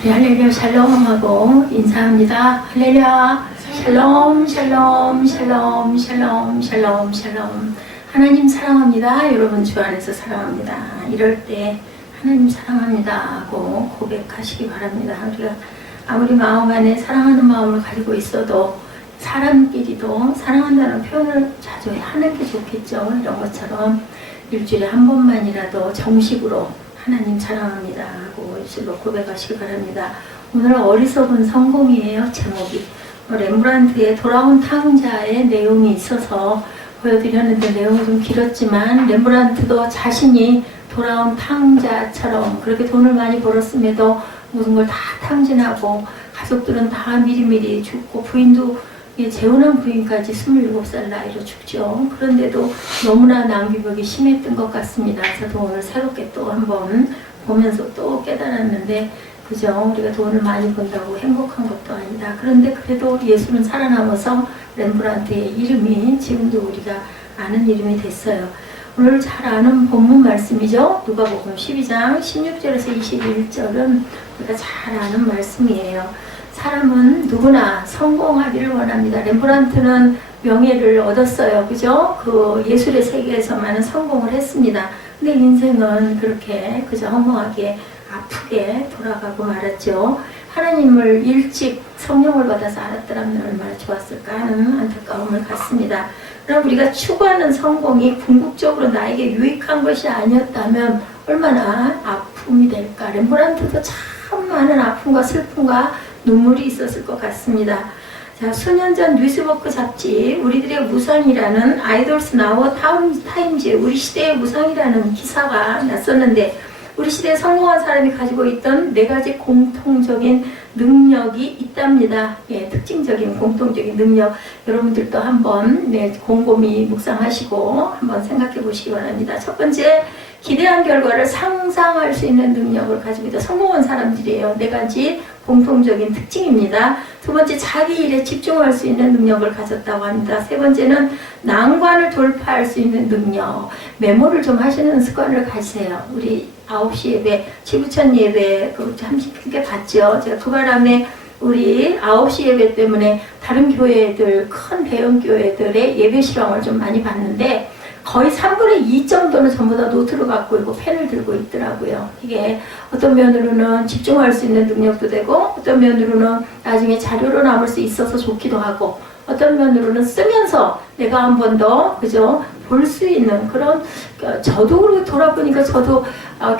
우리 할렐루야 샬롬하고 인사합니다. 할렐루야 샬롬 샬롬 샬롬 샬롬 샬롬 샬롬. 하나님 사랑합니다. 여러분 주 안에서 사랑합니다. 이럴 때 하나님 사랑합니다 하고 고백하시기 바랍니다. 우리가 아무리 마음 안에 사랑하는 마음을 가지고 있어도 사람끼리도 사랑한다는 표현을 자주 하는 게 좋겠죠. 이런 것처럼 일주일에 한 번만이라도 정식으로 하나님 사랑합니다 하고 입술로 고백하시기 바랍니다. 오늘은 어리석은 성공이에요. 제목이 렘브란트의 돌아온 탕자의 내용이 있어서 보여드렸는데 내용이 좀 길었지만 렘브란트도 자신이 돌아온 탕자처럼 그렇게 돈을 많이 벌었음에도 모든 걸 다 탕진하고 가족들은 다 미리미리 죽고 부인도 재혼한 부인까지 27살 나이로 죽죠. 그런데도 너무나 낭비벽이 심했던 것 같습니다. 저도 오늘 새롭게 또 한번 보면서 또 깨달았는데 그죠? 우리가 돈을 많이 번다고 행복한 것도 아니다. 그런데 그래도 예수는 살아남아서 렘브란트의 이름이 지금도 우리가 아는 이름이 됐어요. 오늘 잘 아는 본문 말씀이죠. 누가복음 12장 16절에서 21절은 우리가 잘 아는 말씀이에요. 사람은 누구나 성공하기를 원합니다. 렘브란트는 명예를 얻었어요. 그죠? 그 예술의 세계에서만은 성공을 했습니다. 근데 인생은 그렇게 그저 허무하게 아프게 돌아가고 말았죠. 하나님을 일찍 성령을 받아서 알았더라면 얼마나 좋았을까 하는 안타까움을 갖습니다. 그럼 우리가 추구하는 성공이 궁극적으로 나에게 유익한 것이 아니었다면 얼마나 아픔이 될까. 렘브란트도 참 많은 아픔과 슬픔과 눈물이 있었을 것 같습니다. 자, 수년 전 뉴스워크 잡지 우리들의 무상이라는 아이돌스 나워 타임즈에 우리 시대의 무상이라는 기사가 났었는데 우리 시대에 성공한 사람이 가지고 있던 4가지 공통적인 능력이 있답니다. 예, 특징적인 공통적인 능력 여러분들도 한번 곰곰이 묵상하시고 한번 생각해 보시기 바랍니다. 첫 번째, 기대한 결과를 상상할 수 있는 능력을 가지고 있다. 성공한 사람들이에요. 4가지 공통적인 특징입니다. 두 번째, 자기 일에 집중할 수 있는 능력을 가졌다고 합니다. 세 번째는 난관을 돌파할 수 있는 능력. 메모를 좀 하시는 습관을 가지세요. 우리 9시 예배, 지구촌 예배 함께 봤죠. 제가 그 바람에 우리 9시 예배 때문에 다른 교회들, 큰 대형 교회들의 예배 실황을 좀 많이 봤는데 거의 3분의 2 정도는 전부 다 노트를 갖고 있고 펜을 들고 있더라고요. 이게 어떤 면으로는 집중할 수 있는 능력도 되고 어떤 면으로는 나중에 자료로 남을 수 있어서 좋기도 하고 어떤 면으로는 쓰면서 내가 한 번 더 그죠? 볼 수 있는 그런 저도 그렇게 돌아보니까 저도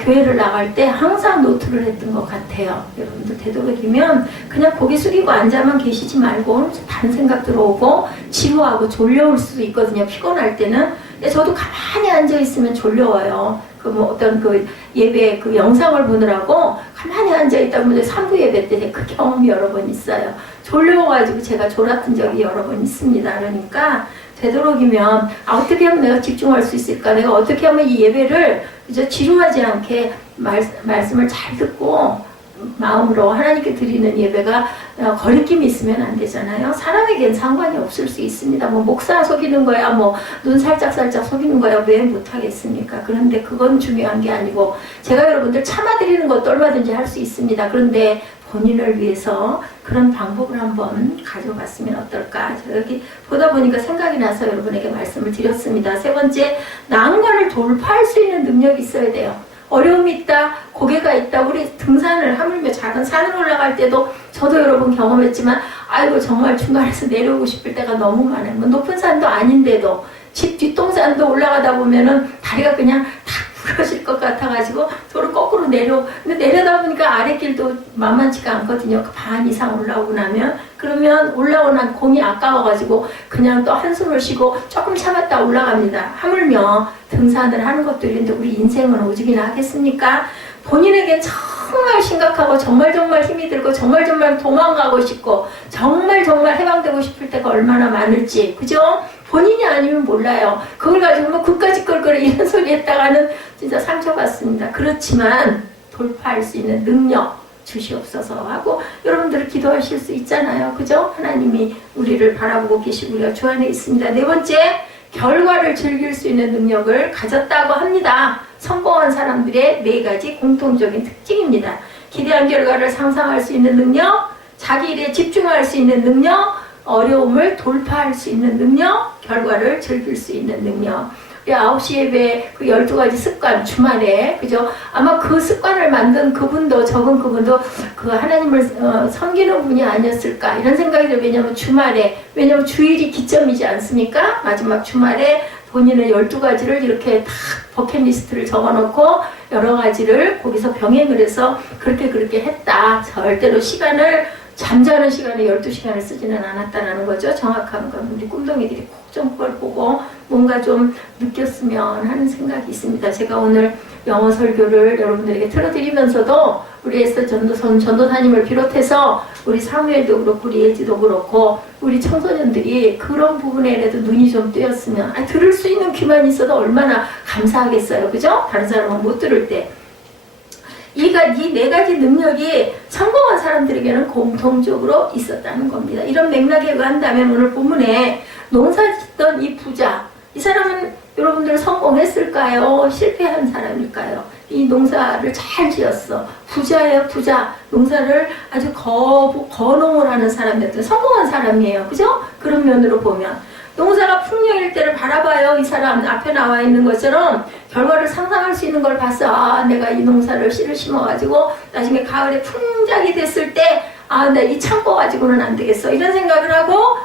교회를 나갈 때 항상 노트를 했던 것 같아요. 여러분들 되도록이면 그냥 고개 숙이고 앉아만 계시지 말고 다른 생각 들어오고 지루하고 졸려올 수도 있거든요. 피곤할 때는. 근데 저도 가만히 앉아 있으면 졸려워요. 어떤 예배 영상을 보느라고 가만히 앉아 있다 보면 3부 예배 때 그 경험이 여러 번 있어요. 졸려가지고 제가 졸았던 적이 여러 번 있습니다. 그러니까 되도록이면 어떻게 하면 내가 집중할 수 있을까? 내가 어떻게 하면 이 예배를 이제 지루하지 않게 말씀을 잘 듣고 마음으로 하나님께 드리는 예배가 거리낌이 있으면 안 되잖아요. 사람에겐 상관이 없을 수 있습니다. 목사 속이는 거야, 눈 살짝 속이는 거야, 왜 못하겠습니까? 그런데 그건 중요한 게 아니고 제가 여러분들 참아드리는 것도 얼마든지 할 수 있습니다. 그런데 본인을 위해서 그런 방법을 한번 가져봤으면 어떨까? 여기 보다 보니까 생각이 나서 여러분에게 말씀을 드렸습니다. 세 번째, 난관을 돌파할 수 있는 능력이 있어야 돼요. 어려움이 있다, 고개가 있다, 우리 등산을 하물며 작은 산을 올라갈 때도 저도 여러 번 경험했지만 아이고 정말 중간에서 내려오고 싶을 때가 너무 많아요. 높은 산도 아닌데도 집 뒷동산도 올라가다 보면은 다리가 그냥 탁 부러질 것 같아가지고 도로 거꾸로 근데 내려다 보니까 아랫길도 만만치가 않거든요. 반 이상 올라오고 나면 그러면 올라오는 공이 아까워가지고 그냥 또 한숨을 쉬고 조금 참았다 올라갑니다. 하물며 등산을 하는 것도 있는데 우리 인생은 오직이나 하겠습니까? 본인에겐 정말 심각하고 정말 힘이 들고 정말 도망가고 싶고 정말 해방되고 싶을 때가 얼마나 많을지 그죠? 본인이 아니면 몰라요. 그걸 가지고 그까짓 걸 이런 소리 했다가는 진짜 상처받습니다. 그렇지만 돌파할 수 있는 능력 주시옵소서 하고 여러분들 기도하실 수 있잖아요. 그죠? 하나님이 우리를 바라보고 계시고 우리가 주 안에 있습니다. 네 번째, 결과를 즐길 수 있는 능력을 가졌다고 합니다. 성공한 사람들의 4가지 공통적인 특징입니다. 기대한 결과를 상상할 수 있는 능력, 자기 일에 집중할 수 있는 능력, 어려움을 돌파할 수 있는 능력, 결과를 즐길 수 있는 능력. 9시 예배 그 12가지 습관 주말에 그죠? 아마 그 습관을 만든 그분도 적은 그분도 그 하나님을 섬기는 분이 아니었을까 이런 생각이 들어요. 왜냐하면 주말에 왜냐하면 주일이 기점이지 않습니까? 마지막 주말에 본인은 12가지를 이렇게 다 버킷리스트를 적어놓고 여러 가지를 거기서 병행을 해서 그렇게 했다. 절대로 잠자는 시간에 12시간을 쓰지는 않았다는 거죠. 정확한 건 우리 꿈동이들이 꼭 좀 그걸 보고 뭔가 좀 느꼈으면 하는 생각이 있습니다. 제가 오늘 영어 설교를 여러분들에게 틀어드리면서도 우리 에스더 전도사님을 비롯해서 우리 사무엘도 그렇고 우리 예지도 그렇고 우리 청소년들이 그런 부분에라도 눈이 좀 뜨였으면 들을 수 있는 귀만 있어도 얼마나 감사하겠어요. 그죠? 다른 사람은 못 들을 때. 이 4가지 능력이 성공한 사람들에게는 공통적으로 있었다는 겁니다. 이런 맥락에 의한다면 오늘 본문에 농사짓던 이 부자, 이 사람은 여러분들 성공했을까요? 실패한 사람일까요? 이 농사를 잘 지었어. 부자예요, 부자. 농사를 아주 거농을 하는 사람이었던 성공한 사람이에요. 그죠? 그런 면으로 보면. 농사가 풍년일 때를 바라봐요. 이 사람 앞에 나와 있는 것처럼 결과를 상상할 수 있는 걸 봤어. 내가 이 농사를 씨를 심어가지고 나중에 가을에 풍작이 됐을 때 나 이 창고 가지고는 안 되겠어. 이런 생각을 하고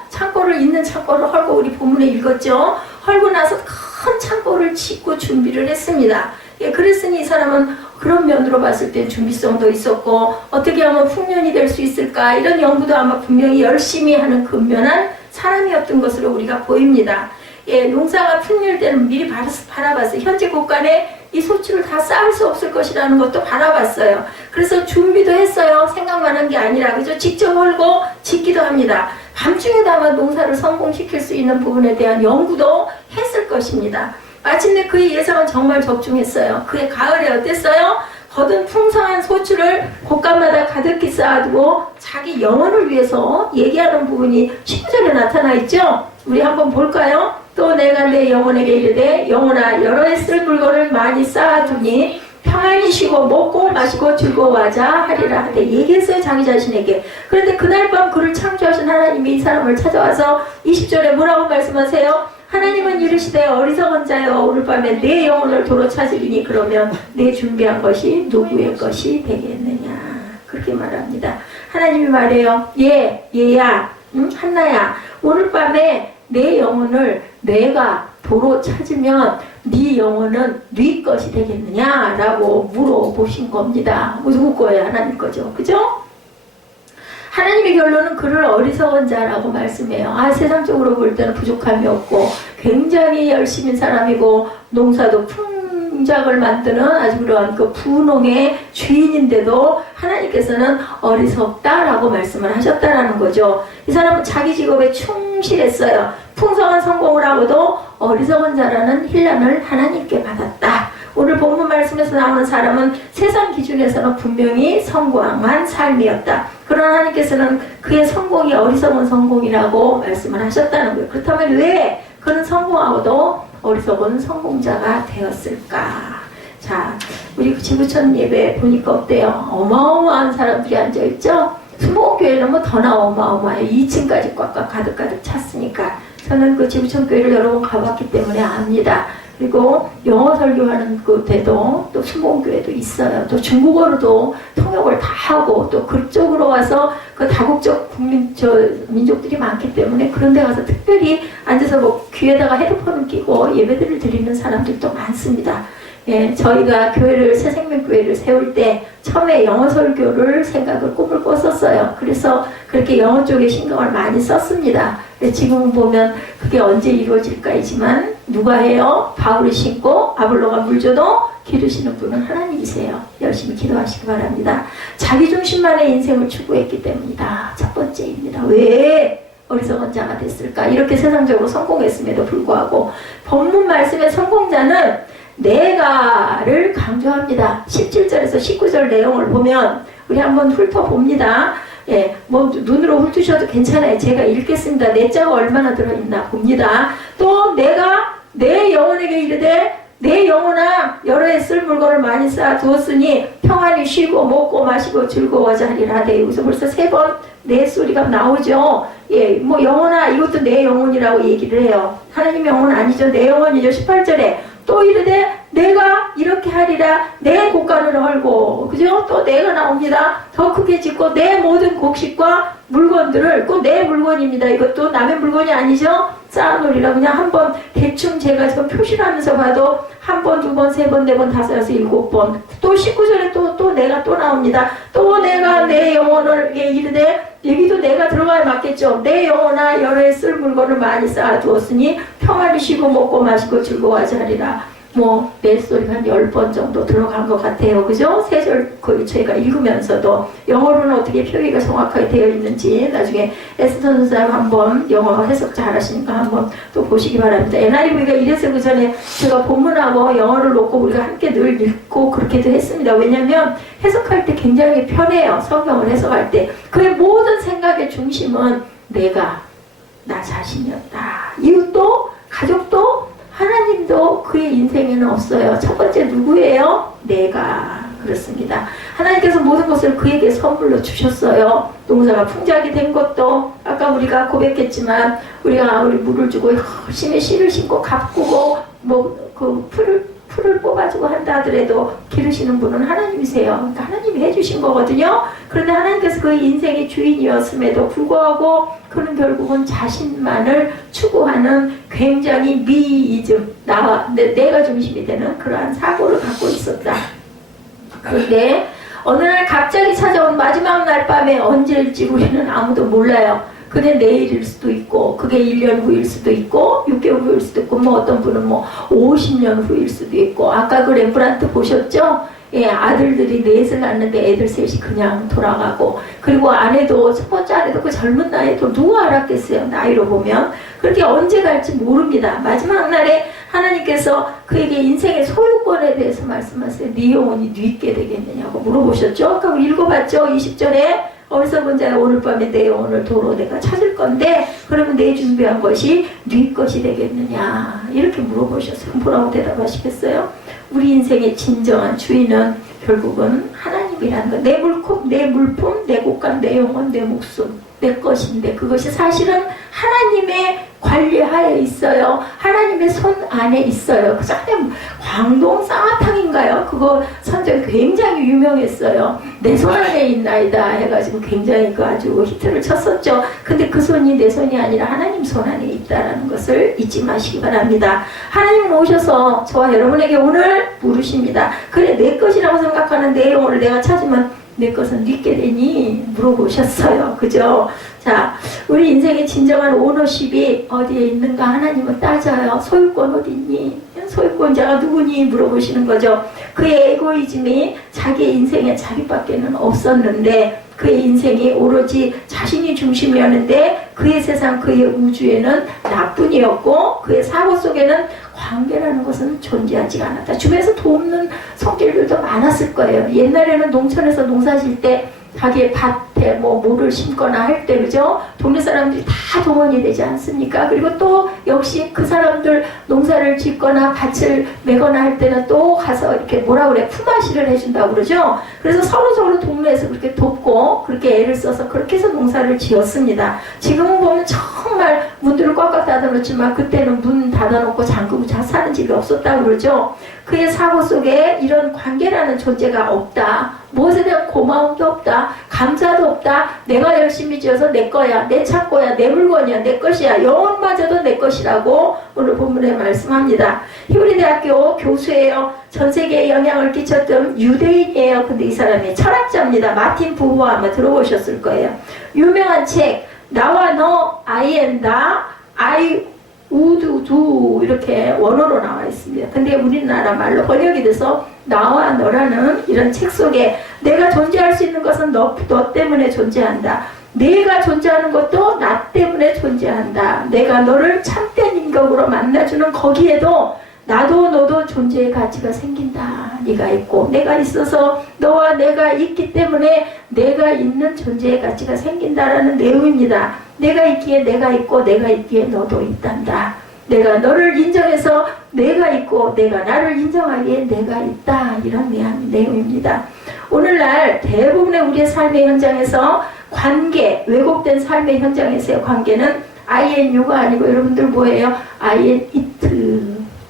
있는 창고를 헐고 우리 본문에 읽었죠. 헐고 나서 큰 창고를 짓고 준비를 했습니다. 예, 그랬으니 이 사람은 그런 면으로 봤을 때 준비성도 있었고 어떻게 하면 풍년이 될 수 있을까 이런 연구도 아마 분명히 열심히 하는 근면한 사람이었던 것으로 우리가 보입니다. 예, 농사가 풍년일 때는 미리 바라봤어요. 현재 곳간에 이 소출을 다 쌓을 수 없을 것이라는 것도 바라봤어요. 그래서 준비도 했어요. 생각만 한 게 아니라 그죠? 직접 헐고 짓기도 합니다. 밤중에도 아마 농사를 성공시킬 수 있는 부분에 대한 연구도 했을 것입니다. 마침내 그의 예상은 정말 적중했어요. 그의 가을에 어땠어요? 거둔 풍성한 소출을 곳간마다 가득히 쌓아두고 자기 영혼을 위해서 얘기하는 부분이 19절에 나타나 있죠? 우리 한번 볼까요? 또 내가 내 영혼에게 이르되 영혼아 여러 해 쓸 물건을 많이 쌓아두니 평안히 쉬고 먹고 마시고 즐거워하자 하리라 하되 얘기했어요. 자기 자신에게. 그런데 그날 밤 그를 창조하신 하나님이 이 사람을 찾아와서 20절에 뭐라고 말씀하세요? 하나님은 이르시되 어리석은 자여 오늘 밤에 내 영혼을 도로 찾으리니 그러면 내 준비한 것이 누구의 것이 되겠느냐. 그렇게 말합니다. 하나님이 말해요. 얘야 한나야 오늘 밤에 내 영혼을 내가 도로 찾으면 네 영혼은 네 것이 되겠느냐 라고 물어보신 겁니다. 누구 거예요? 하나님 거죠. 그죠? 하나님의 결론은 그를 어리석은 자라고 말씀해요. 세상적으로 볼 때는 부족함이 없고 굉장히 열심인 사람이고 농사도 풍작을 만드는 아주 그러한 그 부농의 주인인데도 하나님께서는 어리석다라고 말씀을 하셨다라는 거죠. 이 사람은 자기 직업에 충실했어요. 풍성한 성공을 하고도 어리석은 자라는 힐난을 하나님께 받았다. 오늘 본문 말씀에서 나오는 사람은 세상 기준에서는 분명히 성공한 삶이었다. 그러나 하나님께서는 그의 성공이 어리석은 성공이라고 말씀을 하셨다는 거예요. 그렇다면 왜 그는 성공하고도 어리석은 성공자가 되었을까? 자, 우리 지구촌 예배 보니까 어때요? 어마어마한 사람들이 앉아있죠? 수목교회는 뭐 더나 어마어마해요. 2층까지 꽉꽉 가득가득 찼으니까. 저는 그 지구촌 교회를 여러 번 가봤기 때문에 압니다. 그리고 영어 설교하는 그때도 또 수목교회도 있어요. 또 중국어로도 통역을 다 하고 또 그쪽으로 와서 그 다국적 민족들이 많기 때문에 그런 데 가서 특별히 앉아서 뭐 귀에다가 헤드폰을 끼고 예배들을 드리는 사람들도 많습니다. 예, 저희가 교회를 새생명교회를 세울 때 처음에 영어 설교를 꿈을 꿨었어요. 그래서 그렇게 영어 쪽에 신경을 많이 썼습니다. 지금 보면 그게 언제 이루어질까이지만 누가 해요? 바울이 신고 아볼로가 물 줘도 기르시는 분은 하나님이세요. 열심히 기도하시기 바랍니다. 자기 중심만의 인생을 추구했기 때문이다. 첫 번째입니다. 왜 어리석은 자가 됐을까? 이렇게 세상적으로 성공했음에도 불구하고 본문 말씀의 성공자는 내가를 강조합니다. 17절에서 19절 내용을 보면 우리 한번 훑어봅니다. 예, 뭐 눈으로 훑으셔도 괜찮아요. 제가 읽겠습니다. 내 자가 얼마나 들어있나 봅니다. 또 내가 내 영혼에게 이르되 내 영혼아 여러 해 쓸 물건을 많이 쌓아두었으니 평안히 쉬고 먹고 마시고 즐거워하자 하리라. 네, 여기서 벌써 3번 내 소리가 나오죠. 예, 뭐 영혼아 이것도 내 영혼이라고 얘기를 해요. 하나님 영혼 아니죠. 내 영혼이죠. 18절에 또 이르되 내가 이렇게 하리라. 내 곡간을 헐고, 그죠? 또 내가 나옵니다. 더 크게 짓고 내 모든 곡식과 물건들을, 꼭 내 물건입니다. 이것도 남의 물건이 아니죠? 쌓아놓으리라. 그냥 한번 대충 제가 지금 표시를 하면서 봐도 한 번, 두 번, 세 번, 네 번, 다섯, 여섯, 일곱 번. 또 19절에 또 내가 또 나옵니다. 또 내가 내 영혼을 이르되, 여기도 내가 들어가야 맞겠죠. 내 영혼아 여러 해 쓸 물건을 많이 쌓아두었으니 평안히 쉬고 먹고 마시고 즐거워하자 하리라. 뭐 내 소리가 한 10번 정도 들어간 것 같아요. 그죠? 3절 거의 저희가 읽으면서도 영어로는 어떻게 표기가 정확하게 되어 있는지 나중에 에스더 선생님 한번 영어 해석 잘하시니까 한번 또 보시기 바랍니다. NIV가 이래서 그 전에 제가 본문하고 영어를 놓고 우리가 함께 늘 읽고 그렇게도 했습니다. 왜냐하면 해석할 때 굉장히 편해요. 성경을 해석할 때. 그의 모든 생각의 중심은 내가, 나 자신이었다. 이웃도, 가족도, 하나님도 그의 인생에는 없어요. 첫 번째 누구예요? 내가. 그렇습니다. 하나님께서 모든 것을 그에게 선물로 주셨어요. 농사가 풍작이 된 것도 아까 우리가 고백했지만 우리가 우리 물을 주고 열심히 씨를 심고 가꾸고 뭐 그 풀을 뽑아주고 한다 하더라도 기르시는 분은 하나님이세요. 그러니까 하나님이 해주신 거거든요. 그런데 하나님께서 그의 인생의 주인이었음에도 불구하고 그는 결국은 자신만을 추구하는 굉장히 미이즘, 내가 중심이 되는 그러한 사고를 갖고 있었다. 그런데 어느 날 갑자기 찾아온 마지막 날 밤에 언제일지 우리는 아무도 몰라요. 그게 내일일 수도 있고 그게 1년 후일 수도 있고 6개월 후일 수도 있고 뭐 어떤 분은 뭐 50년 후일 수도 있고 아까 그 렘브란트 보셨죠? 예, 아들들이 넷을 낳는데 애들 셋이 그냥 돌아가고 그리고 아내도 첫 번째 아내도 그 젊은 나이도 누가 알았겠어요. 나이로 보면 그렇게 언제 갈지 모릅니다. 마지막 날에 하나님께서 그에게 인생의 소유권에 대해서 말씀하세요. 네 영혼이 뉘게 되겠느냐고 물어보셨죠? 아까 우리 읽어봤죠? 20절에 어리석은 자야 오늘 밤에 내 영혼을 도로 내가 찾을 건데 그러면 내 준비한 것이 네 것이 되겠느냐 이렇게 물어보셨어요. 뭐라고 대답하시겠어요? 우리 인생의 진정한 주인은 결국은 하나님이라는 거. 내 물품, 내 물품, 내 곳간, 내 영혼, 내 목숨, 내 것인데 그것이 사실은 하나님의 관리하에 있어요. 하나님의 손 안에 있어요. 그 전에 광동 쌍화탕인가요? 그거 선전 굉장히 유명했어요. 내 손 안에 있나이다 해가지고 굉장히 그 아주 히트를 쳤었죠. 근데 그 손이 내 손이 아니라 하나님 손 안에 있다라는 것을 잊지 마시기 바랍니다. 하나님은 오셔서 저와 여러분에게 오늘 물으십니다. 그래 내 것이라고 생각하는 내 영혼을 내가 찾으면 내 것은 뉘게 되니 물어보셨어요. 그죠? 자, 우리 인생의 진정한 오너십이 어디에 있는가 하나님은 따져요. 소유권 어디 있니? 소유권자가 누구니? 물어보시는 거죠. 그의 에고이즘이 자기의 인생에 자기밖에는 없었는데 그의 인생이 오로지 자신이 중심이었는데 그의 세상, 그의 우주에는 나뿐이었고 그의 사고 속에는 관계라는 것은 존재하지 않았다. 주변에서 돕는 성질들도 많았을 거예요. 옛날에는 농촌에서 농사질 때 자기의 밭에 뭐 모를 심거나 할 때 그죠? 동네 사람들이 다 동원이 되지 않습니까? 그리고 또 역시 그 사람들 농사를 짓거나 밭을 메거나 할 때는 또 가서 이렇게 뭐라 그래 품앗이를 해준다고 그러죠? 그래서 서로 동네에서 그렇게 돕고 그렇게 애를 써서 그렇게 해서 농사를 지었습니다. 지금은 보면 정말 문들을 꽉꽉 닫아놓지만 그때는 문 닫아놓고 잠그고 사는 집이 없었다고 그러죠? 그의 사고 속에 이런 관계라는 존재가 없다. 무엇에 대한 고마움도 없다. 감사도 없다. 내가 열심히 지어서 내 거야. 내 창고야. 내 물건이야. 내 것이야. 영혼마저도 내 것이라고 오늘 본문에 말씀합니다. 히브리대학교 교수예요. 전 세계에 영향을 끼쳤던 유대인이에요. 근데 이 사람이 철학자입니다. 마틴 부부와 아마 들어보셨을 거예요. 유명한 책 나와 너 I and I would do 이렇게 원어로 나와 있습니다. 근데 우리나라 말로 번역이 돼서 나와 너라는 이런 책 속에 내가 존재할 수 있는 것은 너 때문에 존재한다. 내가 존재하는 것도 나 때문에 존재한다. 내가 너를 참된 인격으로 만나주는 거기에도 나도 너도 존재의 가치가 생긴다. 네가 있고 내가 있어서 너와 내가 있기 때문에 내가 있는 존재의 가치가 생긴다라는 내용입니다. 내가 있기에 내가 있고 내가 있기에 너도 있단다. 내가 너를 인정해서 내가 있고 내가 나를 인정하기에 내가 있다. 이런 내용입니다. 오늘날 대부분의 우리의 삶의 현장에서 관계, 왜곡된 삶의 현장에서의 관계는 I and U가 아니고 여러분들 뭐예요? I and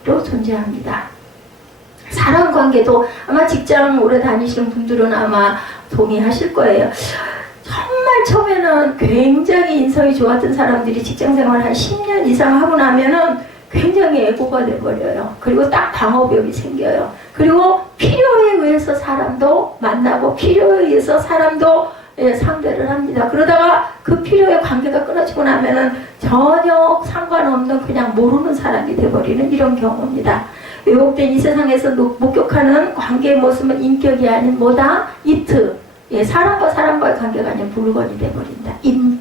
It로 존재합니다. 사람 관계도 아마 직장 오래 다니시는 분들은 아마 동의하실 거예요. 정말 처음에는 굉장히 인성이 좋았던 사람들이 직장생활 한 10년 이상 하고 나면은 굉장히 애고가 돼버려요. 그리고 딱 방어벽이 생겨요. 그리고 필요에 의해서 사람도 만나고 필요에 의해서 사람도 상대를 합니다. 그러다가 그 필요의 관계가 끊어지고 나면은 전혀 상관없는 그냥 모르는 사람이 돼버리는 이런 경우입니다. 왜곡된 이 세상에서 목격하는 관계의 모습은 인격이 아닌 뭐다? 이트. 사람과 사람과의 관계가 아닌 물건이 돼버린다.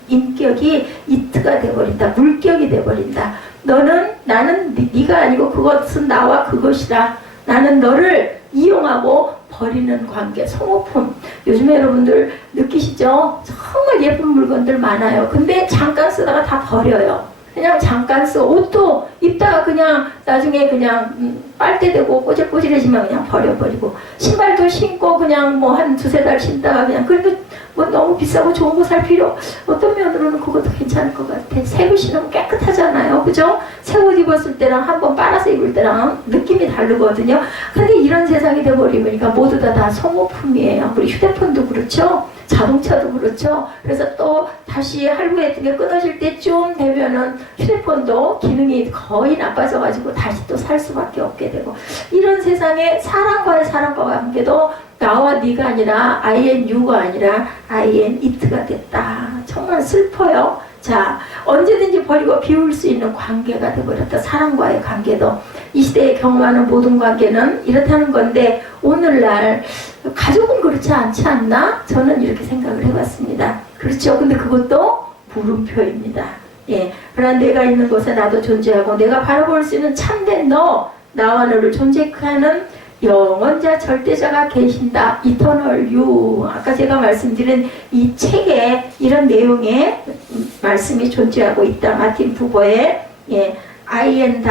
인격이 이트가 돼버린다. 물격이 돼버린다. 나는 네가 아니고 그것은 나와 그것이다. 나는 너를 이용하고 버리는 관계, 소모품. 요즘에 여러분들 느끼시죠? 정말 예쁜 물건들 많아요. 근데 잠깐 쓰다가 다 버려요. 그냥 잠깐 써. 옷도 입다가 그냥 나중에 그냥 빨대 대고 꼬질꼬질해지면 그냥 버려버리고, 신발도 신고 그냥 뭐 한 두세 달 신다가 그냥, 그래도 뭐 너무 비싸고 좋은 거 살 필요, 어떤 면으로는 그것도 괜찮을 것 같아. 새 옷 신으면 깨끗하잖아요. 그죠? 새 옷 입었을 때랑 한번 빨아서 입을 때랑 느낌이 다르거든요. 근데 이런 세상이 돼버리니까 모두 다 소모품이에요. 우리 휴대폰도 그렇죠? 자동차도 그렇죠. 그래서 또 다시 할부했던 게 끊어질 때쯤 되면은 휴대폰도 기능이 거의 나빠져가지고 다시 또 살 수밖에 없게 되고, 이런 세상에 사람과의 관계도 나와 네가 아니라 I and U가 아니라 I and It가 됐다. 정말 슬퍼요. 자, 언제든지 버리고 비울 수 있는 관계가 되어버렸다. 사람과의 관계도. 이 시대에 경험하는 모든 관계는 이렇다는 건데, 오늘날 가족은 그렇지 않지 않나? 저는 이렇게 생각을 해봤습니다. 그렇죠. 근데 그것도 물음표입니다. 예. 그러나 내가 있는 곳에 나도 존재하고, 내가 바라볼 수 있는 참된 나와 너를 존재하는 영원자 절대자가 계신다. Eternal You. 아까 제가 말씀드린 이 책에 이런 내용의 말씀이 존재하고 있다. 마틴 부버의 I and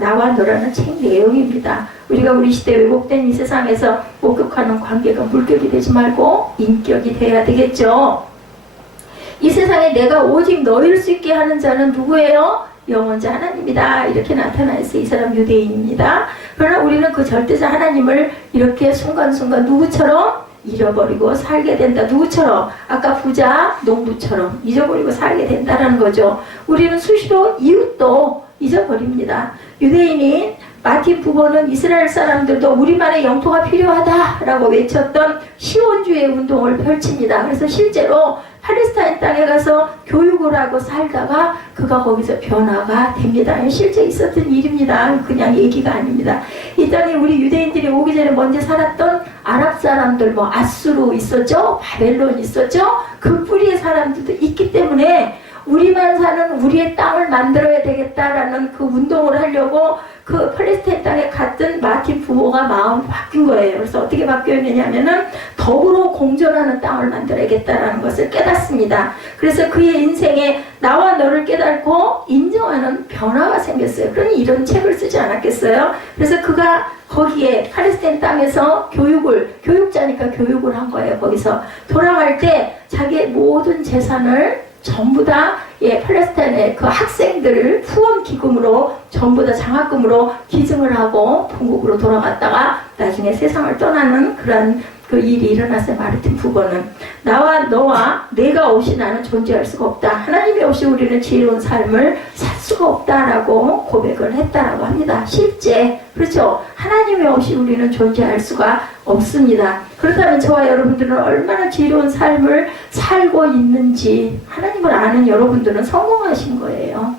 나와 너라는 책 내용입니다. 우리가 우리 시대 왜곡된 이 세상에서 목격하는 관계가 물격이 되지 말고 인격이 돼야 되겠죠. 이 세상에 내가 오직 너일 수 있게 하는 자는 누구예요? 영원자 하나님이다. 이렇게 나타나 있어요. 이 사람 유대인입니다. 그러나 우리는 그 절대자 하나님을 이렇게 순간순간 누구처럼 잃어버리고 살게 된다. 누구처럼? 아까 부자, 농부처럼 잊어버리고 살게 된다는 거죠. 우리는 수시로 이웃도 잊어버립니다. 유대인인 마틴 부버는 이스라엘 사람들도 우리만의 영토가 필요하다라고 외쳤던 시온주의 운동을 펼칩니다. 그래서 실제로 팔레스타인 땅에 가서 교육을 하고 살다가 그가 거기서 변화가 됩니다. 실제 있었던 일입니다. 그냥 얘기가 아닙니다. 이 땅에 우리 유대인들이 오기 전에 먼저 살았던 아랍 사람들, 뭐 아수르 있었죠? 바벨론 있었죠? 그 뿌리의 사람들도 있기 때문에 우리만 사는 우리의 땅을 만들어야 되겠다라는 그 운동을 하려고 그 팔레스타인 땅에 갔던 마틴 부버가 마음이 바뀐 거예요. 그래서 어떻게 바뀌었느냐면은 더불어 공존하는 땅을 만들어야겠다라는 것을 깨닫습니다. 그래서 그의 인생에 나와 너를 깨닫고 인정하는 변화가 생겼어요. 그러니 이런 책을 쓰지 않았겠어요? 그래서 그가 거기에 팔레스타인 땅에서 교육자니까 교육을 한 거예요. 거기서 돌아갈 때 자기의 모든 재산을 전부 다 팔레스타인의 그 학생들을 후원 기금으로 전부 다 장학금으로 기증을 하고 본국으로 돌아갔다가 나중에 세상을 떠나는 그런 그 일이 일어났어요. 마르틴 부버는 나와 너와 내가 없이 나는 존재할 수가 없다. 하나님이 없이 우리는 지혜로운 삶을 살 수가 없다라고 고백을 했다라고 합니다. 실제 그렇죠. 하나님이 없이 우리는 존재할 수가 없습니다. 그렇다면 저와 여러분들은 얼마나 지혜로운 삶을 살고 있는지 하나님을 아는 여러분들은 성공하신 거예요.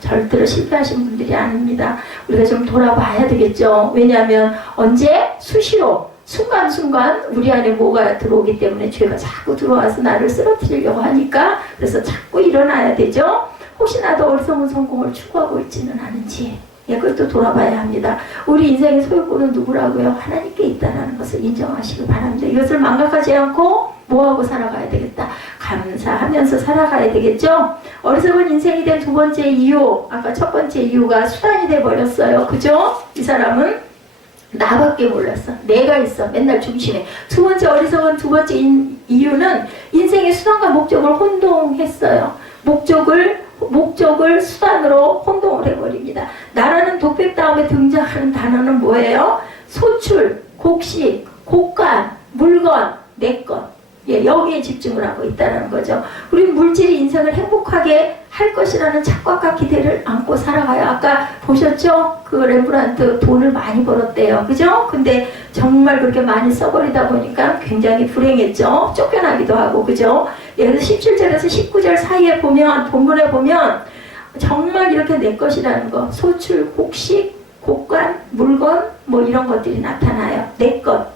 절대로 실패하신 분들이 아닙니다. 우리가 좀 돌아봐야 되겠죠. 왜냐하면 언제 수시로 순간순간 우리 안에 뭐가 들어오기 때문에 죄가 자꾸 들어와서 나를 쓰러뜨리려고 하니까 그래서 자꾸 일어나야 되죠. 혹시 나도 어리석은 성공을 추구하고 있지는 않은지 예, 그것도 돌아봐야 합니다. 우리 인생의 소유권은 누구라고요? 하나님께 있다는 것을 인정하시기 바랍니다. 이것을 망각하지 않고 뭐하고 살아가야 되겠다? 감사하면서 살아가야 되겠죠? 어리석은 인생이 된 두 번째 이유, 아까 첫 번째 이유가 수단이 돼버렸어요. 그죠? 이 사람은 나밖에 몰랐어. 내가 있어. 맨날 중심에. 두 번째 어리석은 두 번째 이유는 인생의 수단과 목적을 혼동했어요. 목적을 수단으로 혼동을 해버립니다. 나라는 독백 다음에 등장하는 단어는 뭐예요? 소출, 곡식, 곡간, 물건, 내 것. 예, 여기에 집중을 하고 있다는 거죠. 우리 물질이 인생을 행복하게 할 것이라는 착각과 기대를 안고 살아가요. 아까 보셨죠? 그 렘브란트 돈을 많이 벌었대요. 그죠? 근데 정말 그렇게 많이 써버리다 보니까 굉장히 불행했죠. 쫓겨나기도 하고, 그죠? 예, 그래서 17절에서 19절 사이에 보면, 본문에 보면 정말 이렇게 내 것이라는 거, 소출, 곡식, 곡간, 물건, 뭐 이런 것들이 나타나요. 내 것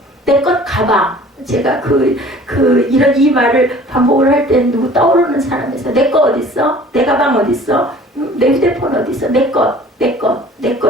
가방. 제가 이런 이 말을 반복을 할 때는 누구 떠오르는 사람에서 내 거 어딨어? 내 가방 어딨어? 내 휴대폰 어딨어? 내 것.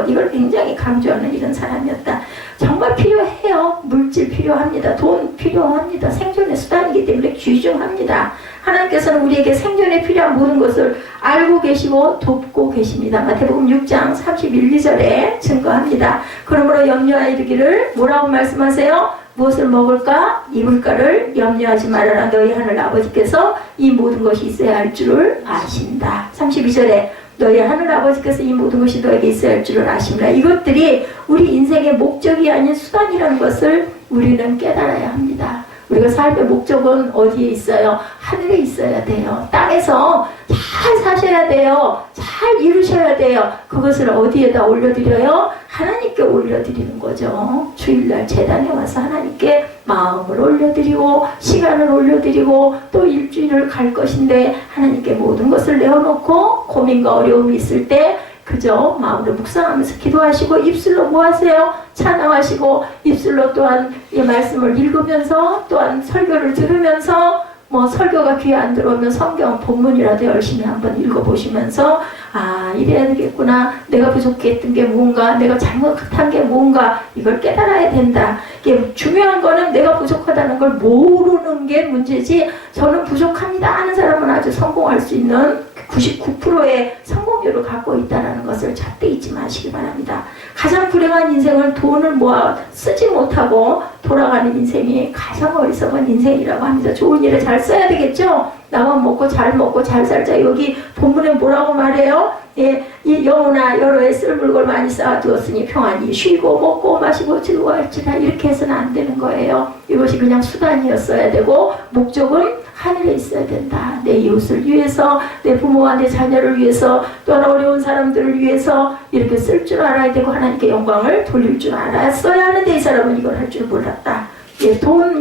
이걸 굉장히 강조하는 이런 사람이었다. 정말 필요해요. 물질 필요합니다. 돈 필요합니다. 생존의 수단이기 때문에 귀중합니다. 하나님께서는 우리에게 생존에 필요한 모든 것을 알고 계시고 돕고 계십니다. 마태복음 6장 31, 2절에 증거합니다. 그러므로 염려하여 이르기를 뭐라고 말씀하세요? 무엇을 먹을까? 입을까를 염려하지 말아라. 너희 하늘 아버지께서 이 모든 것이 있어야 할 줄을 아신다. 32절에 너희 하늘 아버지께서 이 모든 것이 너에게 있어야 할 줄을 아십니다. 이것들이 우리 인생의 목적이 아닌 수단이라는 것을 우리는 깨달아야 합니다. 우리가 삶의 목적은 어디에 있어요? 하늘에 있어야 돼요. 땅에서 잘 사셔야 돼요. 잘 이루셔야 돼요. 그것을 어디에다 올려드려요? 하나님께 올려드리는 거죠. 주일날 제단에 와서 하나님께 마음을 올려드리고 시간을 올려드리고 또 일주일을 갈 것인데 하나님께 모든 것을 내어놓고 고민과 어려움이 있을 때 그저 마음으로 묵상하면서 기도하시고 입술로 뭐 하세요? 찬양하시고 입술로 또한 이 말씀을 읽으면서 또한 설교를 들으면서 뭐 설교가 귀에 안 들어오면 성경 본문이라도 열심히 한번 읽어보시면서 아 이래야 되겠구나. 내가 부족했던 게 뭔가 내가 잘못한 게 뭔가 이걸 깨달아야 된다. 이게 중요한 거는 내가 부족하다는 걸 모르는 게 문제지 저는 부족합니다 하는 사람은 아주 성공할 수 있는 99%의 성공률을 갖고 있다는 것을 절대 잊지 마시기 바랍니다. 가장 불행한 인생은 돈을 모아 쓰지 못하고 돌아가는 인생이 가장 어리석은 인생이라고 합니다. 좋은 일에 잘 써야 되겠죠? 나만 먹고 잘 살자. 여기 본문에 뭐라고 말해요? 예, 이 영혼아 여러에 쓸 물건 많이 쌓아두었으니 평안히 쉬고 먹고 마시고 즐거워할지라. 이렇게 해서는 안 되는 거예요. 이것이 그냥 수단이었어야 되고 목적은 하늘에 있어야 된다. 내 이웃을 위해서, 내 부모와 내 자녀를 위해서, 또한 어려운 사람들을 위해서 이렇게 쓸 줄 알아야 되고 하나님께 영광을 돌릴 줄 알았어야 하는데 이 사람은 이걸 할 줄 몰랐다. 예, 돈.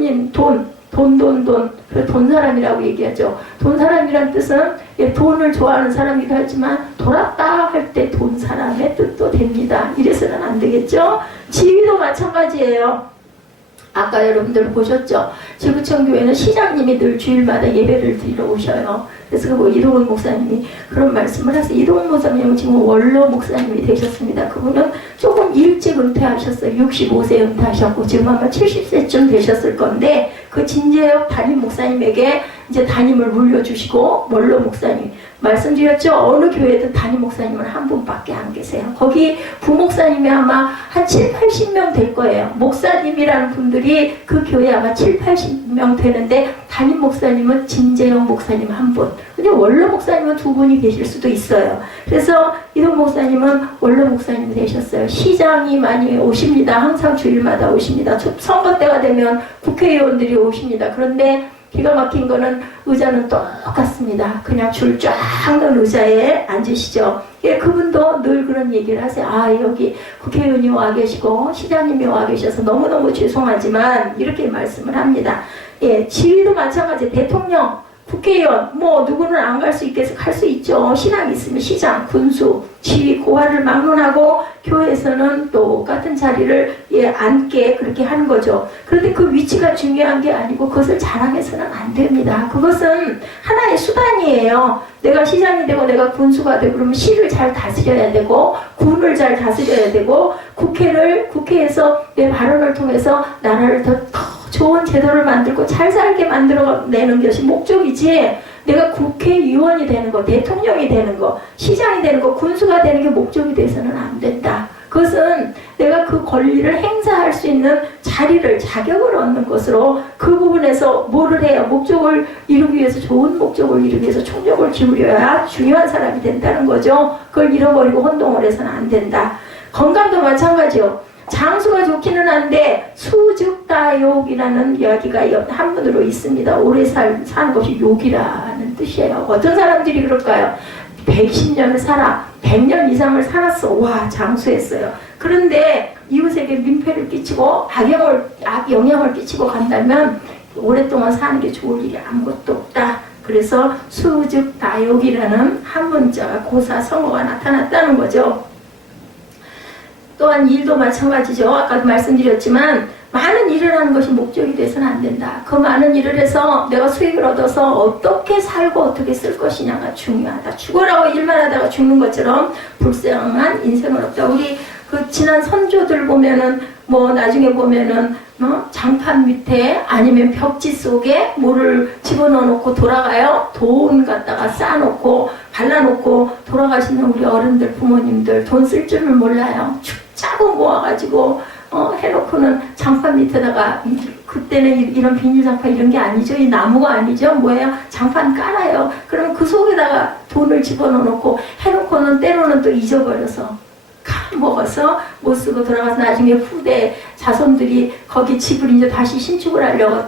그 돈 사람이라고 얘기하죠. 돈 사람이란 뜻은 예, 돈을 좋아하는 사람이기도 하지만 돌았다 할 때 돈 사람의 뜻도 됩니다. 이래서는 안 되겠죠. 지위도 마찬가지예요. 아까 여러분들 보셨죠? 지구촌 교회는 시장님이 늘 주일마다 예배를 드리러 오셔요. 그래서 그 이동훈 목사님이 그런 말씀을 하세요. 이동훈 목사님은 지금 원로 목사님이 되셨습니다. 그분은 조금 일찍 은퇴하셨어요. 65세 은퇴하셨고 지금 아마 70세쯤 되셨을 건데 그 진재혁 담임 목사님에게 이제 담임을 물려주시고 원로 목사님 말씀드렸죠. 어느 교회든 담임 목사님은 한 분밖에 안 계세요. 거기 부목사님이 아마 한 7, 80명 될 거예요. 목사님이라는 분들이 그 교회에 아마 7, 80명 되는데 담임 목사님은 진재영 목사님 한 분. 근데 원로 목사님은 두 분이 계실 수도 있어요. 그래서 이동 목사님은 원로 목사님이 되셨어요. 시장이 많이 오십니다. 항상 주일마다 오십니다. 선거 때가 되면 국회의원들이 오십니다. 그런데 기가 막힌 거는 의자는 똑같습니다. 그냥 줄 쫙 넣은 의자에 앉으시죠. 예, 그분도 늘 그런 얘기를 하세요. 아, 여기 국회의원이 와 계시고 시장님이 와 계셔서 너무너무 죄송하지만 이렇게 말씀을 합니다. 예, 지위도 마찬가지. 대통령, 국회의원, 뭐 누구는 안 갈 수 있겠어? 갈 수 있죠. 신앙이 있으면 시장, 군수, 지휘, 고하를 막론하고 교회에서는 똑같은 자리를 앉게 그렇게 하는 거죠. 그런데 그 위치가 중요한 게 아니고 그것을 자랑해서는 안 됩니다. 그것은 하나의 수단이에요. 내가 시장이 되고 내가 군수가 되고 그러면 시를 잘 다스려야 되고 군을 잘 다스려야 되고 국회에서 내 발언을 통해서 나라를 더 좋은 제도를 만들고 잘 살게 만들어내는 것이 목적이지, 내가 국회의원이 되는 거, 대통령이 되는 거, 시장이 되는 거, 군수가 되는 게 목적이 돼서는 안 된다. 그것은 내가 그 권리를 행사할 수 있는 자격을 얻는 것으로 그 부분에서 뭐를 해야 목적을 이루기 위해서, 좋은 목적을 이루기 위해서 총력을 기울여야 중요한 사람이 된다는 거죠. 그걸 잃어버리고 혼동을 해서는 안 된다. 건강도 마찬가지요. 장수가 좋기는 한데 수즉다욕이라는 이야기가 한문으로 있습니다. 오래 사는 것이 욕이라는 뜻이에요. 어떤 사람들이 그럴까요? 110년을 살아, 100년 이상을 살았어. 와, 장수했어요. 그런데 이웃에게 민폐를 끼치고 악영향을 끼치고 간다면 오랫동안 사는 게 좋을 일이 아무것도 없다. 그래서 수즉다욕이라는 한문자가 고사성어가 나타났다는 거죠. 또한 일도 마찬가지죠. 아까도 말씀드렸지만 많은 일을 하는 것이 목적이 돼서는 안 된다. 그 많은 일을 해서 내가 수익을 얻어서 어떻게 살고 어떻게 쓸 것이냐가 중요하다. 죽어라고 일만 하다가 죽는 것처럼 불쌍한 인생은 없다. 우리 그 지난 선조들 보면은 나중에 보면은 장판 밑에 아니면 벽지 속에 뭐를 집어넣어 놓고 돌아가요. 돈 갖다가 쌓아놓고 발라놓고 돌아가시는 우리 어른들, 부모님들 돈 쓸 줄을 몰라요. 짜고 모아가지고 해놓고는 장판 밑에다가, 그때는 이런 비닐 장판 이런 게 아니죠. 이 나무가 아니죠. 뭐예요? 장판 깔아요. 그러면 그 속에다가 돈을 집어넣어 놓고 해놓고는 때로는 또 잊어버려서 먹어서 못 쓰고 돌아가서 나중에 후대 자손들이 거기 집을 이제 다시 신축을 하려고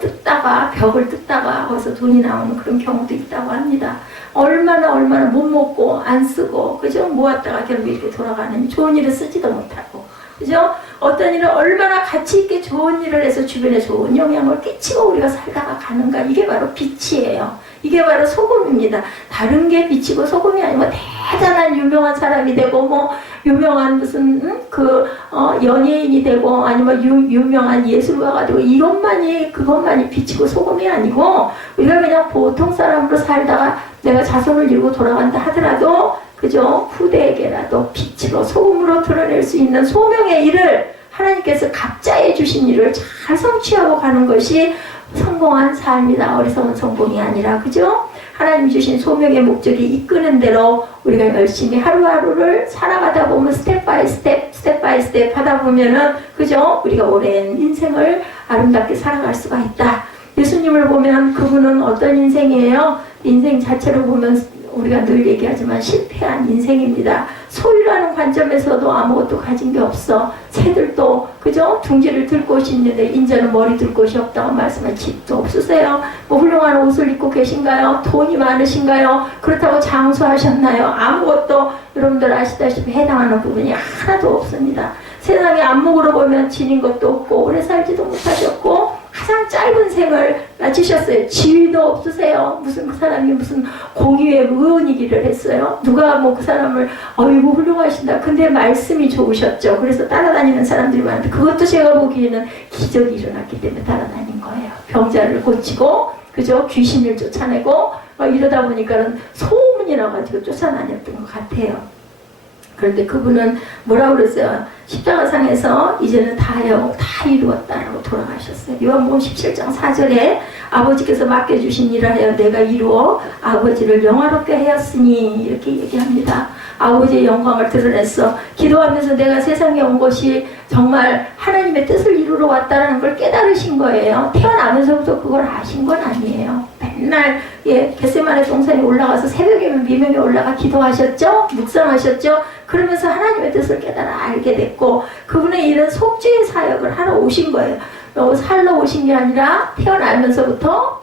벽을 뜯다가 거기서 돈이 나오는 그런 경우도 있다고 합니다. 얼마나 못 먹고 안 쓰고, 그죠? 모았다가 결국 이렇게 돌아가는, 좋은 일을 쓰지도 못하고, 그죠? 어떤 일을 얼마나 가치 있게 좋은 일을 해서 주변에 좋은 영향을 끼치고 우리가 살다가 가는가. 이게 바로 빛이에요. 이게 바로 소금입니다. 다른 게 빛이고 소금이 아니고 대단한 유명한 사람이 되고 유명한 무슨 연예인이 되고 아니면 유명한 예술가가 되고 그것만이 빛이고 소금이 아니고, 우리가 그냥 보통 사람으로 살다가 내가 자손을 이루고 돌아간다 하더라도, 그죠? 후대에게라도 빛으로 소금으로 드러낼 수 있는 소명의 일을 하나님께서 각자에 주신 일을 잘 성취하고 가는 것이 성공한 삶이다. 어리석은 성공이 아니라, 그죠? 하나님 주신 소명의 목적이 이끄는 대로 우리가 열심히 하루하루를 살아가다 보면 스텝 바이 스텝 하다 보면은, 그죠? 우리가 오랜 인생을 아름답게 살아갈 수가 있다. 예수님을 보면 그분은 어떤 인생이에요? 인생 자체로 보면 우리가 늘 얘기하지만 실패한 인생입니다. 소유라는 관점에서도 아무것도 가진 게 없어. 새들도, 그죠? 둥지를 들 곳이 있는데 인자는 머리 들 곳이 없다고 말씀한 집도 없으세요. 훌륭한 옷을 입고 계신가요? 돈이 많으신가요? 그렇다고 장수하셨나요? 아무것도 여러분들 아시다시피 해당하는 부분이 하나도 없습니다. 세상에 안목으로 보면 지닌 것도 없고 오래 살지도 못하셨고 가장 짧은 생을 마치셨어요. 지위도 없으세요. 무슨 그 사람이 무슨 공의회 의원이기를 했어요. 누가 그 사람을 어이구 훌륭하신다. 근데 말씀이 좋으셨죠. 그래서 따라다니는 사람들이 많은데, 그것도 제가 보기에는 기적이 일어났기 때문에 따라다닌 거예요. 병자를 고치고, 그죠? 귀신을 쫓아내고 이러다 보니까는 소문이 나가지고 쫓아다녔던 것 같아요. 그런데 그분은 뭐라고 그랬어요? 십자가상에서 이제는 다 이루었다라고 돌아가셨어요. 요한복음 17장 4절에 아버지께서 맡겨주신 일을 하여 내가 이루어 아버지를 영화롭게 하였으니, 이렇게 얘기합니다. 아버지의 영광을 드러냈어. 기도하면서 내가 세상에 온 것이 정말 하나님의 뜻을 이루러 왔다는 걸 깨달으신 거예요. 태어나면서부터 그걸 아신 건 아니에요. 맨날 겟세마네 동산에 올라가서 새벽이면 미명에 올라가 기도하셨죠? 묵상하셨죠? 그러면서 하나님의 뜻을 깨달아 알게 됐고, 그분의 일은 속죄의 사역을 하러 오신 거예요. 살러 오신 게 아니라 태어나면서부터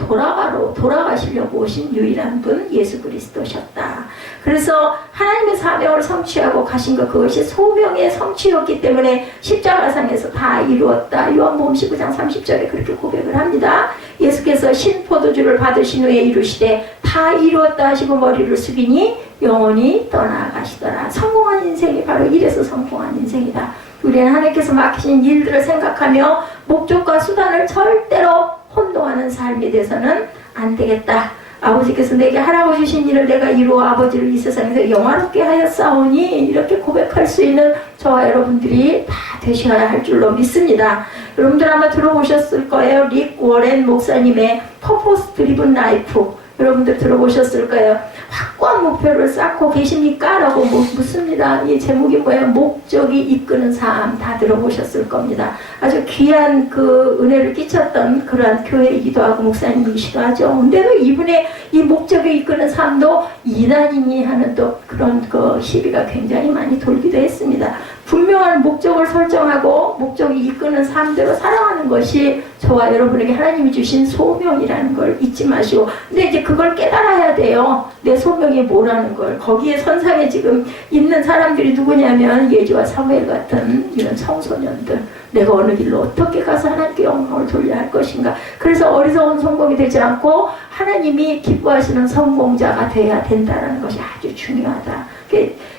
돌아가시려고 오신 유일한 분 예수 그리스도셨다. 그래서 하나님의 사명을 성취하고 가신 것, 그것이 소명의 성취였기 때문에 십자가상에서 다 이루었다. 요한복음 19장 30절에 그렇게 고백을 합니다. 예수께서 신포도주를 받으신 후에 이루시되 다 이루었다 하시고 머리를 숙이니 영원히 떠나가시더라. 성공한 인생이 바로 이래서 성공한 인생이다. 우리는 하나님께서 맡기신 일들을 생각하며 목적과 수단을 절대로 혼동하는 삶이 돼서는 안 되겠다. 아버지께서 내게 하라고 주신 일을 내가 이루어 아버지를 이 세상에서 영화롭게 하였사오니, 이렇게 고백할 수 있는 저와 여러분들이 다 되셔야 할 줄로 믿습니다. 여러분들 아마 들어보셨을 거예요. 릭 워렌 목사님의 퍼포스 드리븐 라이프. 여러분들 들어보셨을 거예요. 확고한 목표를 쌓고 계십니까? 라고 묻습니다. 이 제목이 뭐예요? 목적이 이끄는 삶. 다 들어보셨을 겁니다. 아주 귀한 그 은혜를 끼쳤던 그러한 교회이기도 하고 목사님이시기도 하죠. 근데도 이분의 이 목적이 이끄는 삶도 이단이니 하는 또 그런 그 시비가 굉장히 많이 돌기도 했습니다. 분명한 목적을 설정하고 목적이 이끄는 삶대로 살아가는 것이 저와 여러분에게 하나님이 주신 소명이라는 걸 잊지 마시고, 근데 이제 그걸 깨달아야 돼요. 내 소명이 뭐라는 걸. 거기에 선상에 지금 있는 사람들이 누구냐면 예지와 사무엘 같은 이런 청소년들. 내가 어느 길로 어떻게 가서 하나님께 영광을 돌려야 할 것인가. 그래서 어리석은 성공이 되지 않고 하나님이 기뻐하시는 성공자가 되어야 된다는 것이 아주 중요하다.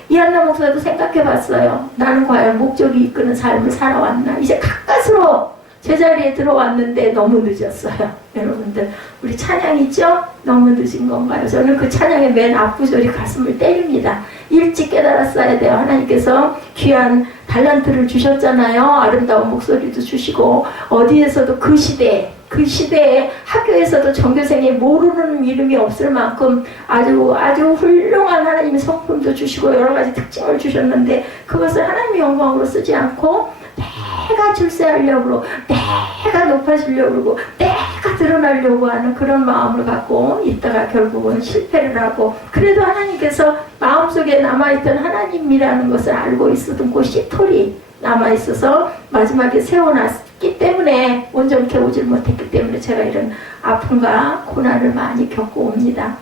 이한나 목사도 생각해 봤어요. 나는 과연 목적이 이끄는 삶을 살아왔나. 이제 가까스로 제자리에 들어왔는데 너무 늦었어요. 여러분들, 우리 찬양 있죠? 너무 늦은 건가요? 저는 그 찬양의 맨 앞구절이 가슴을 때립니다. 일찍 깨달았어야 돼요. 하나님께서 귀한 달란트를 주셨잖아요. 아름다운 목소리도 주시고, 어디에서도 그 시대에 학교에서도 전교생이 모르는 이름이 없을 만큼 아주 훌륭한 하나님의 성품도 주시고 여러 가지 특징을 주셨는데, 그것을 하나님의 영광으로 쓰지 않고 내가 출세하려고, 내가 높아지려고 그러고, 내가 드러나려고 하는 그런 마음을 갖고 있다가 결국은 실패를 하고, 그래도 하나님께서 마음속에 남아있던 하나님이라는 것을 알고 있었던 그 씨털이 남아있어서 마지막에 세워놨기 때문에, 온전케 오질 못했기 때문에 제가 이런 아픔과 고난을 많이 겪어옵니다.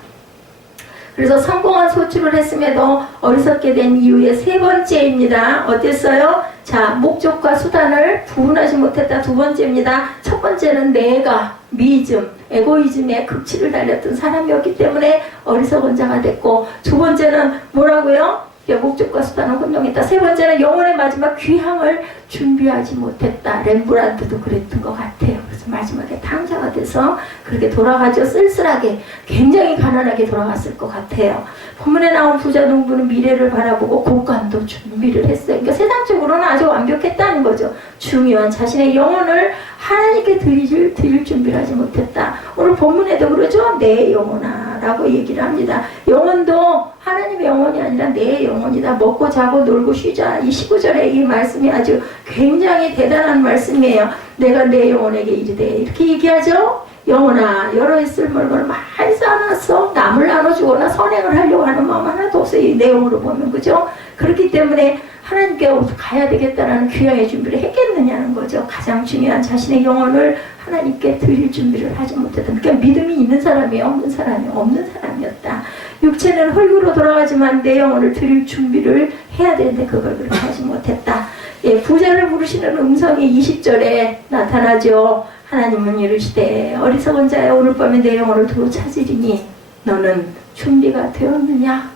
그래서 성공한 소출을 했음에도 어리석게 된 이유의 세 번째입니다. 어땠어요? 자, 목적과 수단을 구분하지 못했다. 두 번째입니다. 첫 번째는 내가 미이즘, 에고이즘에 극치를 달렸던 사람이었기 때문에 어리석은 자가 됐고, 두 번째는 뭐라고요? 목적과 수단을 혼동했다. 세 번째는 영혼의 마지막 귀향을 준비하지 못했다. 렘브란트도 그랬던 것 같아요. 그래서 마지막에 탕자가 돼서 그렇게 돌아가죠. 쓸쓸하게, 굉장히 가난하게 돌아갔을 것 같아요. 본문에 나온 부자 농부는 미래를 바라보고 곡간도 준비를 했어요. 그러니까 세상적으로는 아주 완벽했다는 거죠. 중요한 자신의 영혼을 하나님께 드릴 준비를 하지 못했다. 오늘 본문에도 그러죠. 내 영혼아 라고 얘기를 합니다. 영혼도 하나님의 영혼이 아니라 내 영혼이다. 먹고 자고 놀고 쉬자. 이 19절의 이 말씀이 아주 굉장히 대단한 말씀이에요. 내가 내 영혼에게 이르되, 이렇게 얘기하죠. 영혼아, 여러 해 쓸모를 많이 쌓아놨어. 남을 나눠주거나 선행을 하려고 하는 마음 하나도 없어요. 이 내용으로 보면, 그죠? 그렇기 때문에 하나님께 가야 되겠다라는 귀향의 준비를 했겠느냐는 거죠. 가장 중요한 자신의 영혼을 하나님께 드릴 준비를 하지 못했던, 그러니까 믿음이 있는 사람이 없는 사람이었다. 육체는 흙으로 돌아가지만 내 영혼을 드릴 준비를 해야 되는데 그걸 그렇게 하지 못했다. 예, 부자를 부르시는 음성이 20절에 나타나죠. 하나님은 이르시되, 어리석은 자여, 오늘 밤에 내 영혼을 두고 찾으리니 너는 준비가 되었느냐?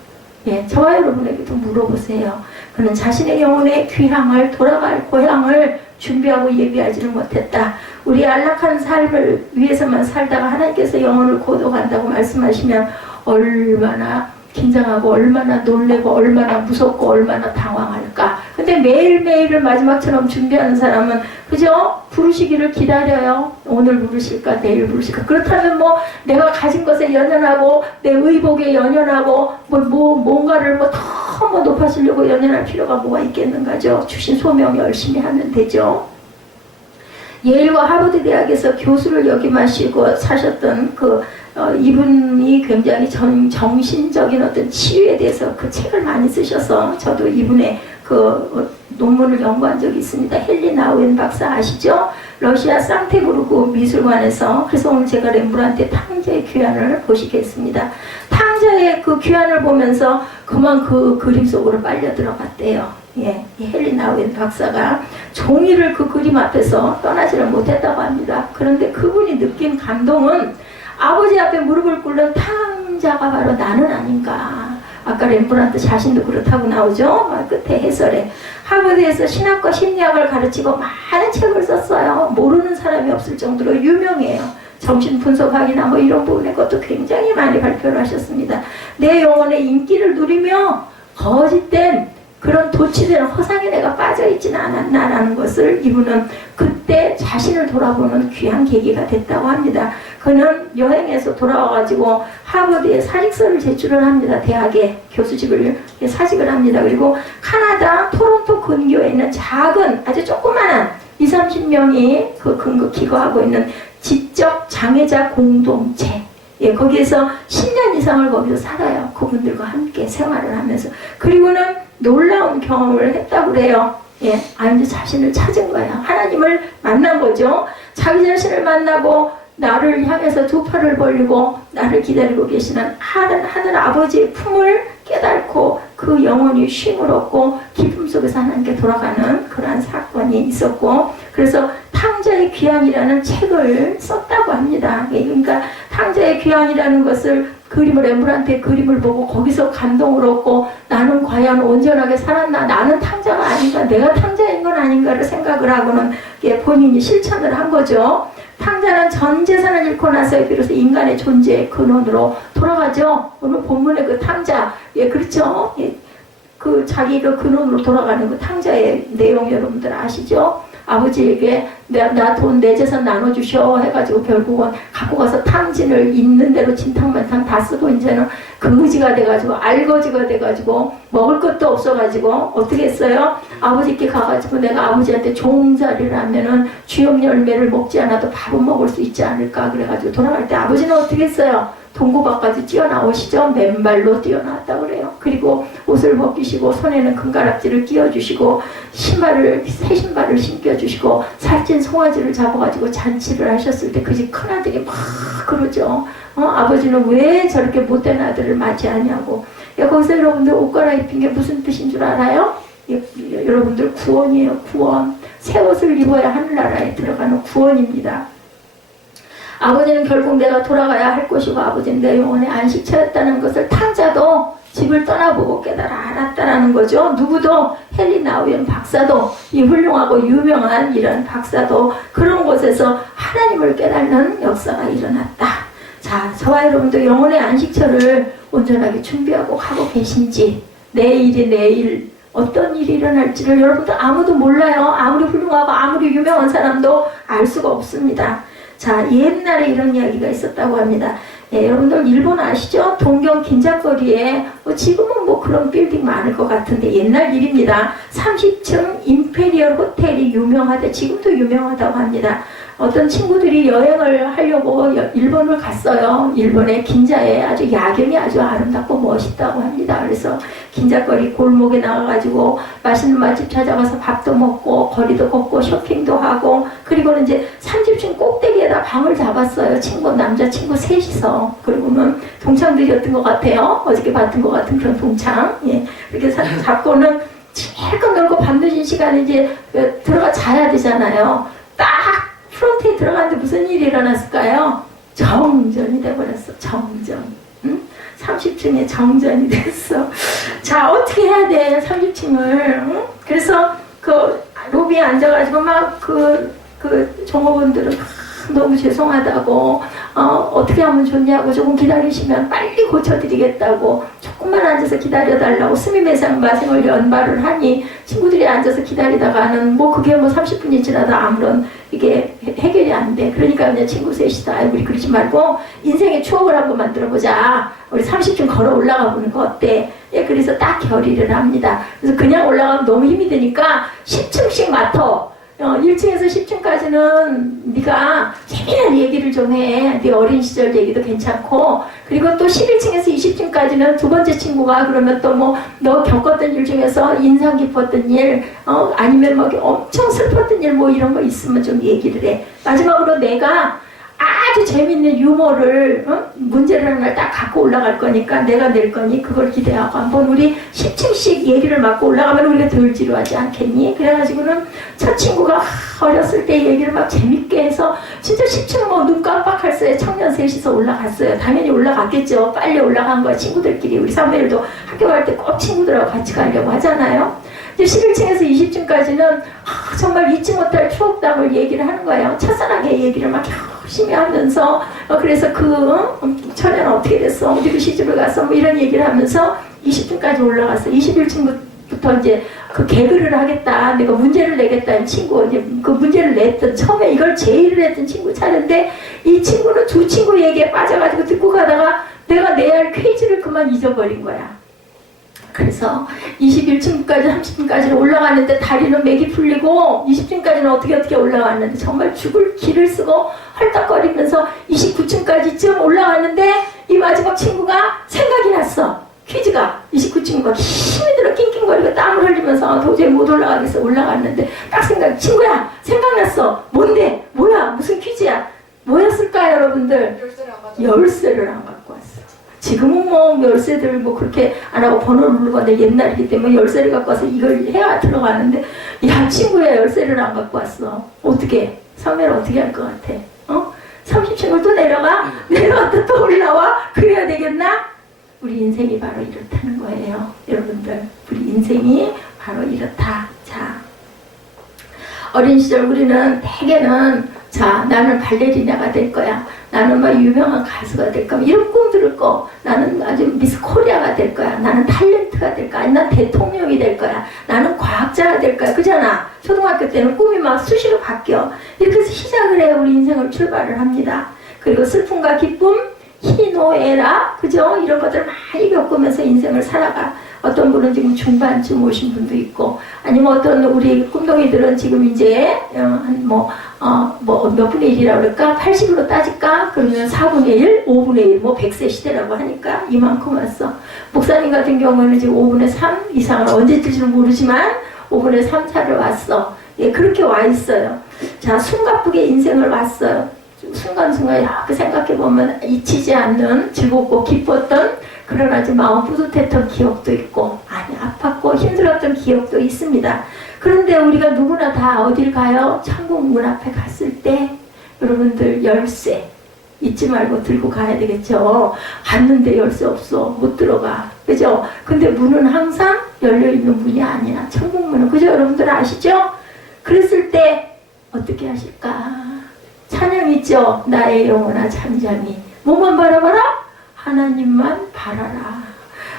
예, 저와 여러분에게도 물어보세요. 그는 자신의 영혼의 귀향을, 돌아갈 고향을 준비하고 예비하지는 못했다. 우리 안락한 삶을 위해서만 살다가 하나님께서 영혼을 고독한다고 말씀하시면 얼마나 긴장하고 얼마나 놀래고 얼마나 무섭고 얼마나 당황할까. 근데 매일매일을 마지막처럼 준비하는 사람은, 그죠? 부르시기를 기다려요. 오늘 부르실까 내일 부르실까. 그렇다면 뭐 내가 가진 것에 연연하고 내 의복에 연연하고 뭔가를 더 높아지려고 연연할 필요가 뭐가 있겠는가죠. 주신 소명 열심히 하면 되죠. 예일과 하버드 대학에서 교수를 역임하시고 사셨던 이분이 굉장히 정신적인 어떤 치유에 대해서 그 책을 많이 쓰셔서 저도 이분의 논문을 연구한 적이 있습니다. 헨리 나우엔 박사 아시죠? 러시아 상테부르크 미술관에서. 그래서 오늘 제가 렘브란트의 탕자의 귀환을 보시겠습니다. 탕자의 그 귀환을 보면서 그만 그 그림 속으로 빨려 들어갔대요. 예, 이 헨리 나우엔 박사가 종이를 그 그림 앞에서 떠나지를 못했다고 합니다. 그런데 그분이 느낀 감동은 아버지 앞에 무릎을 꿇는 탕자가 바로 나는 아닌가. 아까 렘브란트 자신도 그렇다고 나오죠. 끝에 해설에 하버드에서 신학과 심리학을 가르치고 많은 책을 썼어요. 모르는 사람이 없을 정도로 유명해요. 정신분석학이나 뭐 이런 부분의 것도 굉장히 많이 발표를 하셨습니다. 내 영혼의 인기를 누리며 거짓된 그런 도취되는 허상에 내가 빠져있지는 않았나라는 것을 이분은 그때 자신을 돌아보는 귀한 계기가 됐다고 합니다. 그는 여행에서 돌아와가지고 하버드에 사직서를 제출을 합니다. 대학에 교수직을 사직을 합니다. 그리고 카나다 토론토 근교에 있는 작은 아주 조그마한 20-30명이 그 근거 기거하고 있는 지적 장애자 공동체, 예, 거기에서 10년 이상을 거기서 살아요. 그분들과 함께 생활을 하면서. 그리고는 놀라운 경험을 했다고 그래요. 예, 이제 자신을 찾은 거예요. 하나님을 만난 거죠. 자기 자신을 만나고 나를 향해서 두 팔을 벌리고 나를 기다리고 계시는 하늘 아버지의 품을 깨닫고 그 영혼이 쉼을 얻고 기쁨 속에서 하나님께 돌아가는 그러한 사건이 있었고, 그래서 탕자의 귀환이라는 책을 썼다고 합니다. 그러니까 탕자의 귀환이라는 것을 렘브란트의 그림을 보고 거기서 감동을 얻고 나는 과연 온전하게 살았나, 나는 탕자가 아닌가, 내가 탕자인 건 아닌가를 생각을 하고는 본인이 실천을 한 거죠. 탕자는 전 재산을 잃고 나서에 비로소 인간의 존재의 근원으로 돌아가죠. 오늘 본문의 그 탕자, 예, 그렇죠. 예, 그 자기가 근원으로 돌아가는 그 탕자의 내용 여러분들 아시죠? 아버지에게 나 돈 내 재산 나눠주셔 해가지고 결국은 갖고 가서 탕진을 있는 대로 진탕만탕 다 쓰고 이제는 거지가 돼가지고 알거지가 돼가지고 먹을 것도 없어가지고 어떻게 했어요? 아버지께 가가지고 내가 아버지한테 종자리를 하면은 주염 열매를 먹지 않아도 밥은 먹을 수 있지 않을까 그래가지고 돌아갈 때 아버지는 어떻게 했어요? 동고밭까지 뛰어나오시죠? 맨발로 뛰어나왔다고 그래요. 그리고 옷을 벗기시고 손에는 금가락지를 끼워주시고 새 신발을 신겨주시고 살찐 송아지를 잡아가지고 잔치를 하셨을 때 그 집 큰아들이 막 그러죠. 아버지는 왜 저렇게 못된 아들을 맞이하냐고. 거기서 여러분들 옷 갈아입힌 게 무슨 뜻인 줄 알아요? 여러분들 구원이에요. 구원. 새 옷을 입어야 하늘나라에 들어가는 구원입니다. 아버지는 결국 내가 돌아가야 할 것이고 아버지는 내 영혼의 안식처였다는 것을 탕자도 집을 떠나보고 깨달아 알았다라는 거죠. 누구도 헨리 나우엔 박사도 이 훌륭하고 유명한 이런 박사도 그런 곳에서 하나님을 깨닫는 역사가 일어났다. 자, 저와 여러분도 영혼의 안식처를 온전하게 준비하고 가고 계신지, 내일 어떤 일이 일어날지를 여러분들 아무도 몰라요. 아무리 훌륭하고 아무리 유명한 사람도 알 수가 없습니다. 자, 옛날에 이런 이야기가 있었다고 합니다. 예, 여러분들 일본 아시죠? 동경 긴자거리에 지금은 뭐 그런 빌딩 많을 것 같은데 옛날 일입니다. 30층 임페리얼 호텔이 유명하대. 지금도 유명하다고 합니다. 어떤 친구들이 여행을 하려고 일본을 갔어요. 일본의 긴자에 아주 야경이 아주 아름답고 멋있다고 합니다. 그래서 긴자거리 골목에 나가가지고 맛있는 맛집 찾아가서 밥도 먹고 거리도 걷고 쇼핑도 하고, 그리고는 이제 30층 꼭대기에다 방을 잡았어요. 남자친구 셋이서. 그리고는 동창들이었던 것 같아요. 어저께 봤던 것 같은 그런 동창. 예. 이렇게 잡고는 실컷 놀고 밤늦은 시간에 이제 들어가 자야 되잖아요. 딱 프론트에 들어갔는데 무슨 일이 일어났을까요? 정전이 돼버렸어. 정전. 응? 30층에 정전이 됐어. 자, 어떻게 해야 돼? 30층을. 응? 그래서 그 로비에 앉아가지고 막 종업원들은 너무 죄송하다고, 어떻게 하면 좋냐고, 조금 기다리시면 빨리 고쳐드리겠다고, 조금만 앉아서 기다려달라고 스미매상 마생을 연발을 하니 친구들이 앉아서 기다리다가는 그게 30분이 지나도 아무런 이게 해결이 안 돼. 그러니까 그냥 친구 셋이다. 우리 그러지 말고 인생의 추억을 한번 만들어보자. 우리 30층 걸어 올라가 보는 거 어때? 예, 그래서 딱 결의를 합니다. 그래서 그냥 올라가면 너무 힘이 드니까 10층씩 맡아. 1층에서 10층까지는 네가 재미난 얘기를 좀 해. 네 어린 시절 얘기도 괜찮고, 그리고 또 11층에서 20층까지는 두 번째 친구가 그러면 또 뭐 너 겪었던 일 중에서 인상 깊었던 일, 아니면 뭐 엄청 슬펐던 일 뭐 이런 거 있으면 좀 얘기를 해. 마지막으로 내가 아주 재밌는 유머를 문제를 하나 딱 갖고 올라갈 거니까 내가 낼 거니 그걸 기대하고 한번 우리 10층씩 얘기를 맡고 올라가면 우리가 덜 지루하지 않겠니? 그래가지고는 첫 친구가 어렸을 때 얘기를 막 재밌게 해서 진짜 10층 뭐 눈 깜빡할 새에 청년 셋이서 올라갔어요. 당연히 올라갔겠죠. 빨리 올라간 거야. 친구들끼리. 우리 사무엘도 학교 갈 때 꼭 친구들하고 같이 가려고 하잖아요. 11층에서 20층까지는 정말 잊지 못할 추억담을 얘기를 하는 거예요. 첫사랑의 얘기를 막 열심히 하면서 그래서 처녀는 어떻게 됐어? 어디로 시집을 갔어? 뭐 이런 얘기를 하면서 20층까지 올라갔어. 21층부터 이제 그 개그를 하겠다. 내가 문제를 내겠다는 친구, 이제 그 문제를 냈던 처음에 이걸 제의를 했던 친구 차례인데 이 친구는 두 친구 얘기에 빠져가지고 듣고 가다가 내가 내야 할 퀴즈를 그만 잊어버린 거야. 그래서 21층까지 30층까지는 올라가는데 다리는 맥이 풀리고 20층까지는 어떻게 올라갔는데 정말 죽을 기를 쓰고 헐떡거리면서 29층까지쯤 올라갔는데 이 마지막 친구가 생각이 났어. 퀴즈가 29층과 힘이 들어 낑낑거리고 땀을 흘리면서 도저히 못 올라가겠어. 올라갔는데 딱 친구야 생각났어. 뭔데? 뭐야? 무슨 퀴즈야? 뭐였을까요 여러분들? 열쇠를 안 갖고 왔어. 지금은 뭐 열쇠들 뭐 그렇게 안 하고 번호를 누르고 하는데 옛날이기 때문에 열쇠를 갖고 와서 이걸 해야 들어가는데 야 친구야 열쇠를 안 갖고 왔어. 어떻게? 사무엘 어떻게 할 것 같아? 30층을 또 내려갔다 또 올라와? 그래야 되겠나? 우리 인생이 바로 이렇다는 거예요. 여러분들 우리 인생이 바로 이렇다. 자, 어린 시절 우리는 대개는 자 나는 발레리나가 될 거야. 나는 막 유명한 가수가 될 거야. 이런 꿈들을 꿔. 나는 아주 미스 코리아가 될 거야. 나는 탤런트가 될 거야. 아니, 난 대통령이 될 거야. 나는 과학자가 될 거야. 그잖아. 초등학교 때는 꿈이 막 수시로 바뀌어. 이렇게 해서 시작을 해야 우리 인생을 출발을 합니다. 그리고 슬픔과 기쁨, 희노애락, 그죠? 이런 것들을 많이 겪으면서 인생을 살아가. 어떤 분은 지금 중반쯤 오신 분도 있고, 아니면 어떤 우리 꿈동이들은 지금 이제 몇 분의 1이라고 그럴까? 80으로 따질까? 그러면 4분의 1, 5분의 1, 뭐 100세 시대라고 하니까 이만큼 왔어. 목사님 같은 경우는 지금 5분의 3 이상을 언제 뜰지는 모르지만 5분의 3 차를 왔어. 예, 그렇게 와 있어요. 자, 숨가쁘게 인생을 왔어요. 순간순간 이렇게 생각해보면 잊히지 않는 즐겁고 기뻤던 그러나 좀 마음 뿌듯했던 기억도 있고 많이 아팠고 힘들었던 기억도 있습니다. 그런데 우리가 누구나 다 어딜 가요? 천국 문 앞에 갔을 때 여러분들 열쇠 잊지 말고 들고 가야 되겠죠. 갔는데 열쇠 없어. 못 들어가. 그죠? 근데 문은 항상 열려있는 문이 아니야. 천국 문은. 그죠? 여러분들 아시죠? 그랬을 때 어떻게 하실까? 찬양 있죠? 나의 영혼아 잠잠히 뭐만 바라봐라? 하나님만 바라라.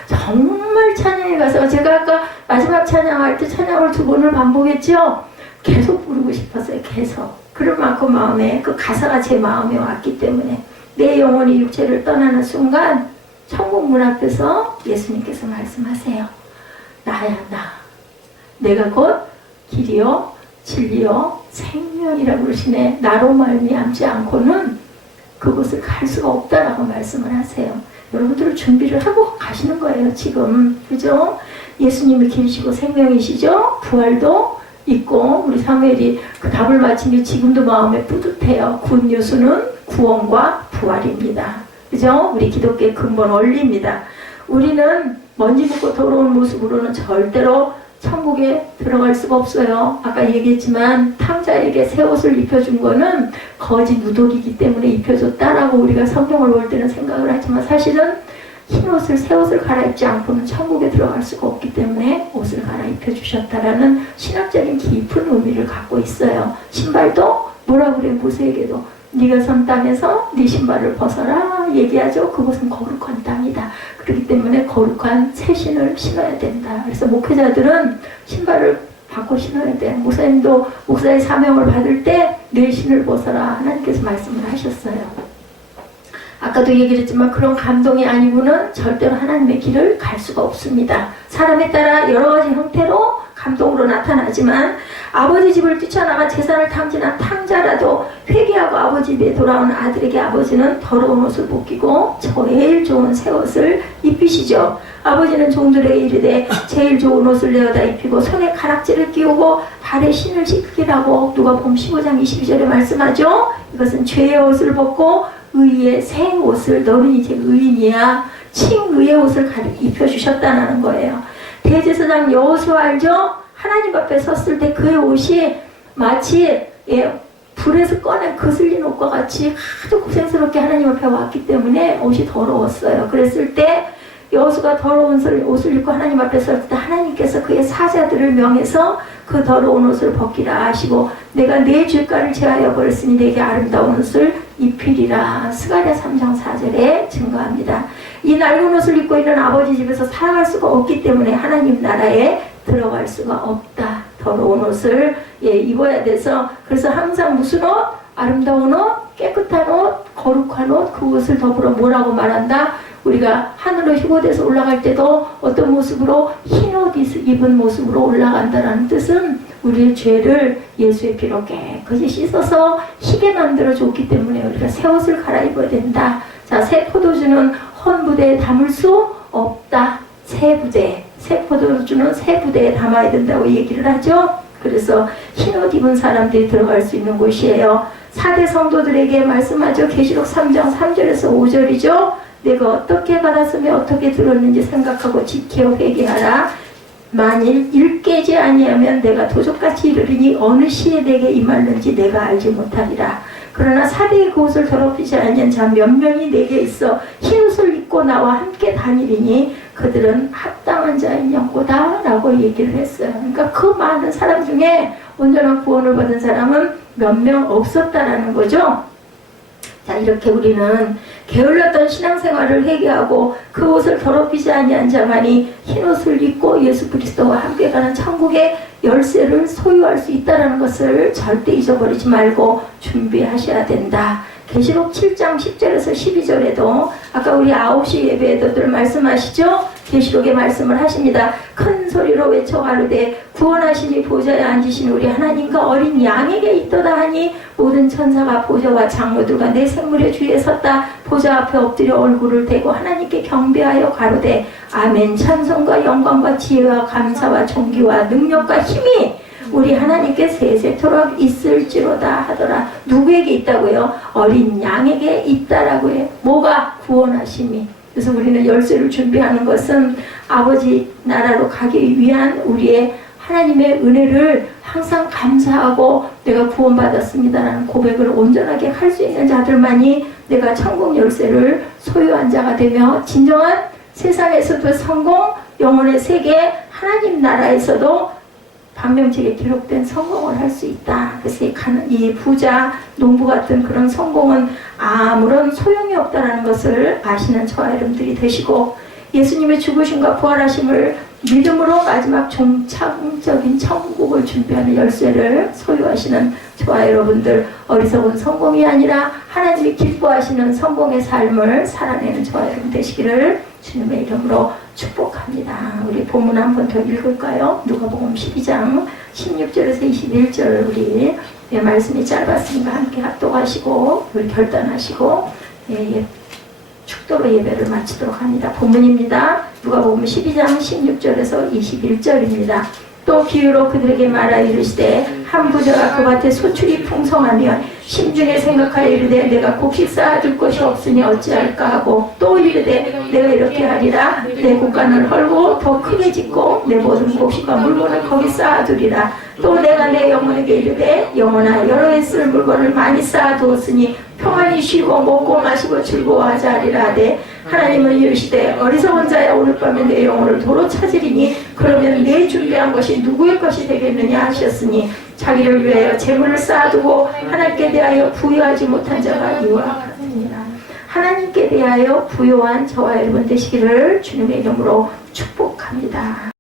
정말 찬양에 가서 제가 아까 마지막 찬양할 때 찬양을 2번을 반복했죠? 계속 부르고 싶었어요. 계속. 그럴 만큼 마음에 그 가사가 제 마음에 왔기 때문에 내 영혼이 육체를 떠나는 순간 천국 문 앞에서 예수님께서 말씀하세요. 나야 나. 내가 곧 길이요 진리요 생명이라고 그러시네. 나로 말미암지 않고는 그곳을 갈 수가 없다라고 말씀을 하세요. 여러분들 준비를 하고 가시는 거예요. 지금. 그죠? 예수님이 길이시고 생명이시죠? 부활도 있고 우리 사무엘이 그 답을 마친 게 지금도 마음에 뿌듯해요. 굿뉴스는 구원과 부활입니다. 그죠? 우리 기독교의 근본 원리입니다. 우리는 먼지 묻고 더러운 모습으로는 절대로 천국에 들어갈 수가 없어요. 아까 얘기했지만 탕자에게 새 옷을 입혀준 거는 거짓 누독이기 때문에 입혀줬다라고 우리가 성경을 볼 때는 생각을 하지만 사실은 흰 옷을 새 옷을 갈아입지 않고는 천국에 들어갈 수가 없기 때문에 옷을 갈아입혀 주셨다라는 신학적인 깊은 의미를 갖고 있어요. 신발도 뭐라고 그래 모세에게도 네가 선 땅에서 네 신발을 벗어라 얘기하죠. 그곳은 거룩한 땅이다. 그렇기 때문에 거룩한 새 신을 신어야 된다. 그래서 목회자들은 신발을 바꿔 신어야 돼. 목사님도 목사의 사명을 받을 때 내 신을 벗어라 하나님께서 말씀을 하셨어요. 아까도 얘기를 했지만 그런 감동이 아니고는 절대로 하나님의 길을 갈 수가 없습니다. 사람에 따라 여러 가지 형태로 감동으로 나타나지만 아버지 집을 뛰쳐나가 재산을 탐진한 탕자라도 회개하고 아버지 집에 돌아온 아들에게 아버지는 더러운 옷을 벗기고 제일 좋은 새 옷을 입히시죠. 아버지는 종들에게 이르되 제일 좋은 옷을 내어다 입히고 손에 가락지를 끼우고 발에 신을 신기라고 누가복음 15장 22절에 말씀하죠. 이것은 죄의 옷을 벗고 의의 새 옷을, 너는 이제 의인이야, 칭의의 옷을 입혀주셨다는 거예요. 대제사장 여호수아 알죠? 하나님 앞에 섰을 때 그의 옷이 마치 불에서 꺼낸 거슬린 옷과 같이 아주 고생스럽게 하나님 앞에 왔기 때문에 옷이 더러웠어요. 그랬을 때 여호수아가 더러운 옷을 입고 하나님 앞에 섰을 때 하나님께서 그의 사자들을 명해서 그 더러운 옷을 벗기라 하시고 내가 내 죄가를 제하여 버렸으니 내게 아름다운 옷을 입히리라. 스가랴 3장 4절에 증거합니다. 이 낡은 옷을 입고 있는 아버지 집에서 살아갈 수가 없기 때문에 하나님 나라에 들어갈 수가 없다. 더러운 옷을 입어야 돼서, 그래서 항상 무슨 옷? 아름다운 옷, 깨끗한 옷, 거룩한 옷, 그 옷을 더불어 뭐라고 말한다? 우리가 하늘로 휴거돼서 올라갈 때도 어떤 모습으로 흰 옷 입은 모습으로 올라간다는 뜻은 우리의 죄를 예수의 피로 깨끗이 씻어서 희게 만들어 줬기 때문에 우리가 새 옷을 갈아입어야 된다. 자, 새 포도주는 헌 부대에 담을 수 없다. 새 포도주는 새 부대에 담아야 된다고 얘기를 하죠. 그래서 흰 옷 입은 사람들이 들어갈 수 있는 곳이에요. 4대 성도들에게 말씀하죠. 계시록 3장 3절에서 5절이죠. 내가 어떻게 받았으며 어떻게 들었는지 생각하고 지켜 회개하라. 만일 일깨지 아니하면 내가 도적같이 이르리니 어느 시에 내게 임할는지 내가 알지 못하리라. 그러나 사대의 그 옷을 더럽히지 아니한 자 몇 명이 내게 있어 흰 옷을 입고 나와 함께 다니리니 그들은 합당한 자인 영고다 라고 얘기를 했어요. 그러니까 그 많은 사람 중에 온전한 구원을 받은 사람은 몇 명 없었다라는 거죠. 자, 이렇게 우리는 게을렀던 신앙생활을 회개하고 그 옷을 더럽히지 아니한 자만이 흰 옷을 입고 예수 그리스도와 함께 가는 천국의 열쇠를 소유할 수 있다는 것을 절대 잊어버리지 말고 준비하셔야 된다. 계시록 7장 10절에서 12절에도 아까 우리 9시 예배에도 늘 말씀하시죠? 계시록에 말씀을 하십니다. 큰 소리로 외쳐 가로되 구원하시니 보좌에 앉으신 우리 하나님과 어린 양에게 있도다 하니 모든 천사가 보좌와 장로들과 내 생물의 주위에 섰다. 보좌 앞에 엎드려 얼굴을 대고 하나님께 경배하여 가로되 아멘. 찬송과 영광과 지혜와 감사와 존귀와 능력과 힘이 우리 하나님께 세세토록 있을지로다 하더라. 누구에게 있다고요? 어린 양에게 있다라고 해요. 뭐가? 구원하심이. 그래서 우리는 열쇠를 준비하는 것은 아버지 나라로 가기 위한 우리의 하나님의 은혜를 항상 감사하고 내가 구원받았습니다라는 고백을 온전하게 할 수 있는 자들만이 내가 천국 열쇠를 소유한 자가 되며 진정한 세상에서도 성공, 영혼의 세계, 하나님 나라에서도 방명책에 기록된 성공을 할 수 있다. 그래서 이 부자, 농부 같은 그런 성공은 아무런 소용이 없다는 것을 아시는 저와 여러분들이 되시고 예수님의 죽으심과 부활하심을 믿음으로 마지막 종착적인 천국을 준비하는 열쇠를 소유하시는 저와 여러분들, 어리석은 성공이 아니라 하나님이 기뻐하시는 성공의 삶을 살아내는 저와 여러분 되시기를 주님의 이름으로 축복합니다. 우리 본문 한 번 더 읽을까요? 누가복음 12장 16절에서 21절 우리 말씀이 짧았으니까 함께 합독하시고 우리 결단하시고 축도로 예배를 마치도록 합니다. 본문입니다. 누가복음 12장 16절에서 21절입니다. 또 비유로 그들에게 말하 이르시되 한 부자가 그 밭에 소출이 풍성하면 심중에 생각하여 이르되 내가 곡식 쌓아둘 것이 없으니 어찌할까 하고 또 이르되 내가 이렇게 하리라. 내 곡간을 헐고 더 크게 짓고 내 모든 곡식과 물건을 거기 쌓아두리라. 또 내가 내 영혼에게 이르되 영혼아 여러 해 쓸 물건을 많이 쌓아두었으니 평안히 쉬고 먹고 마시고 즐거워하자 하리라 하되 하나님은 이르시되 어리석은 자야 오늘 밤에 내 영혼을 도로 찾으리니 그러면 내 준비한 것이 누구의 것이 되겠느냐 하셨으니 자기를 위하여 재물을 쌓아두고 하나님께 대하여 부여하지 못한 자가 이와 같으니라. 하나님께 대하여 부여한 저와 여러분 되시기를 주님의 이름으로 축복합니다.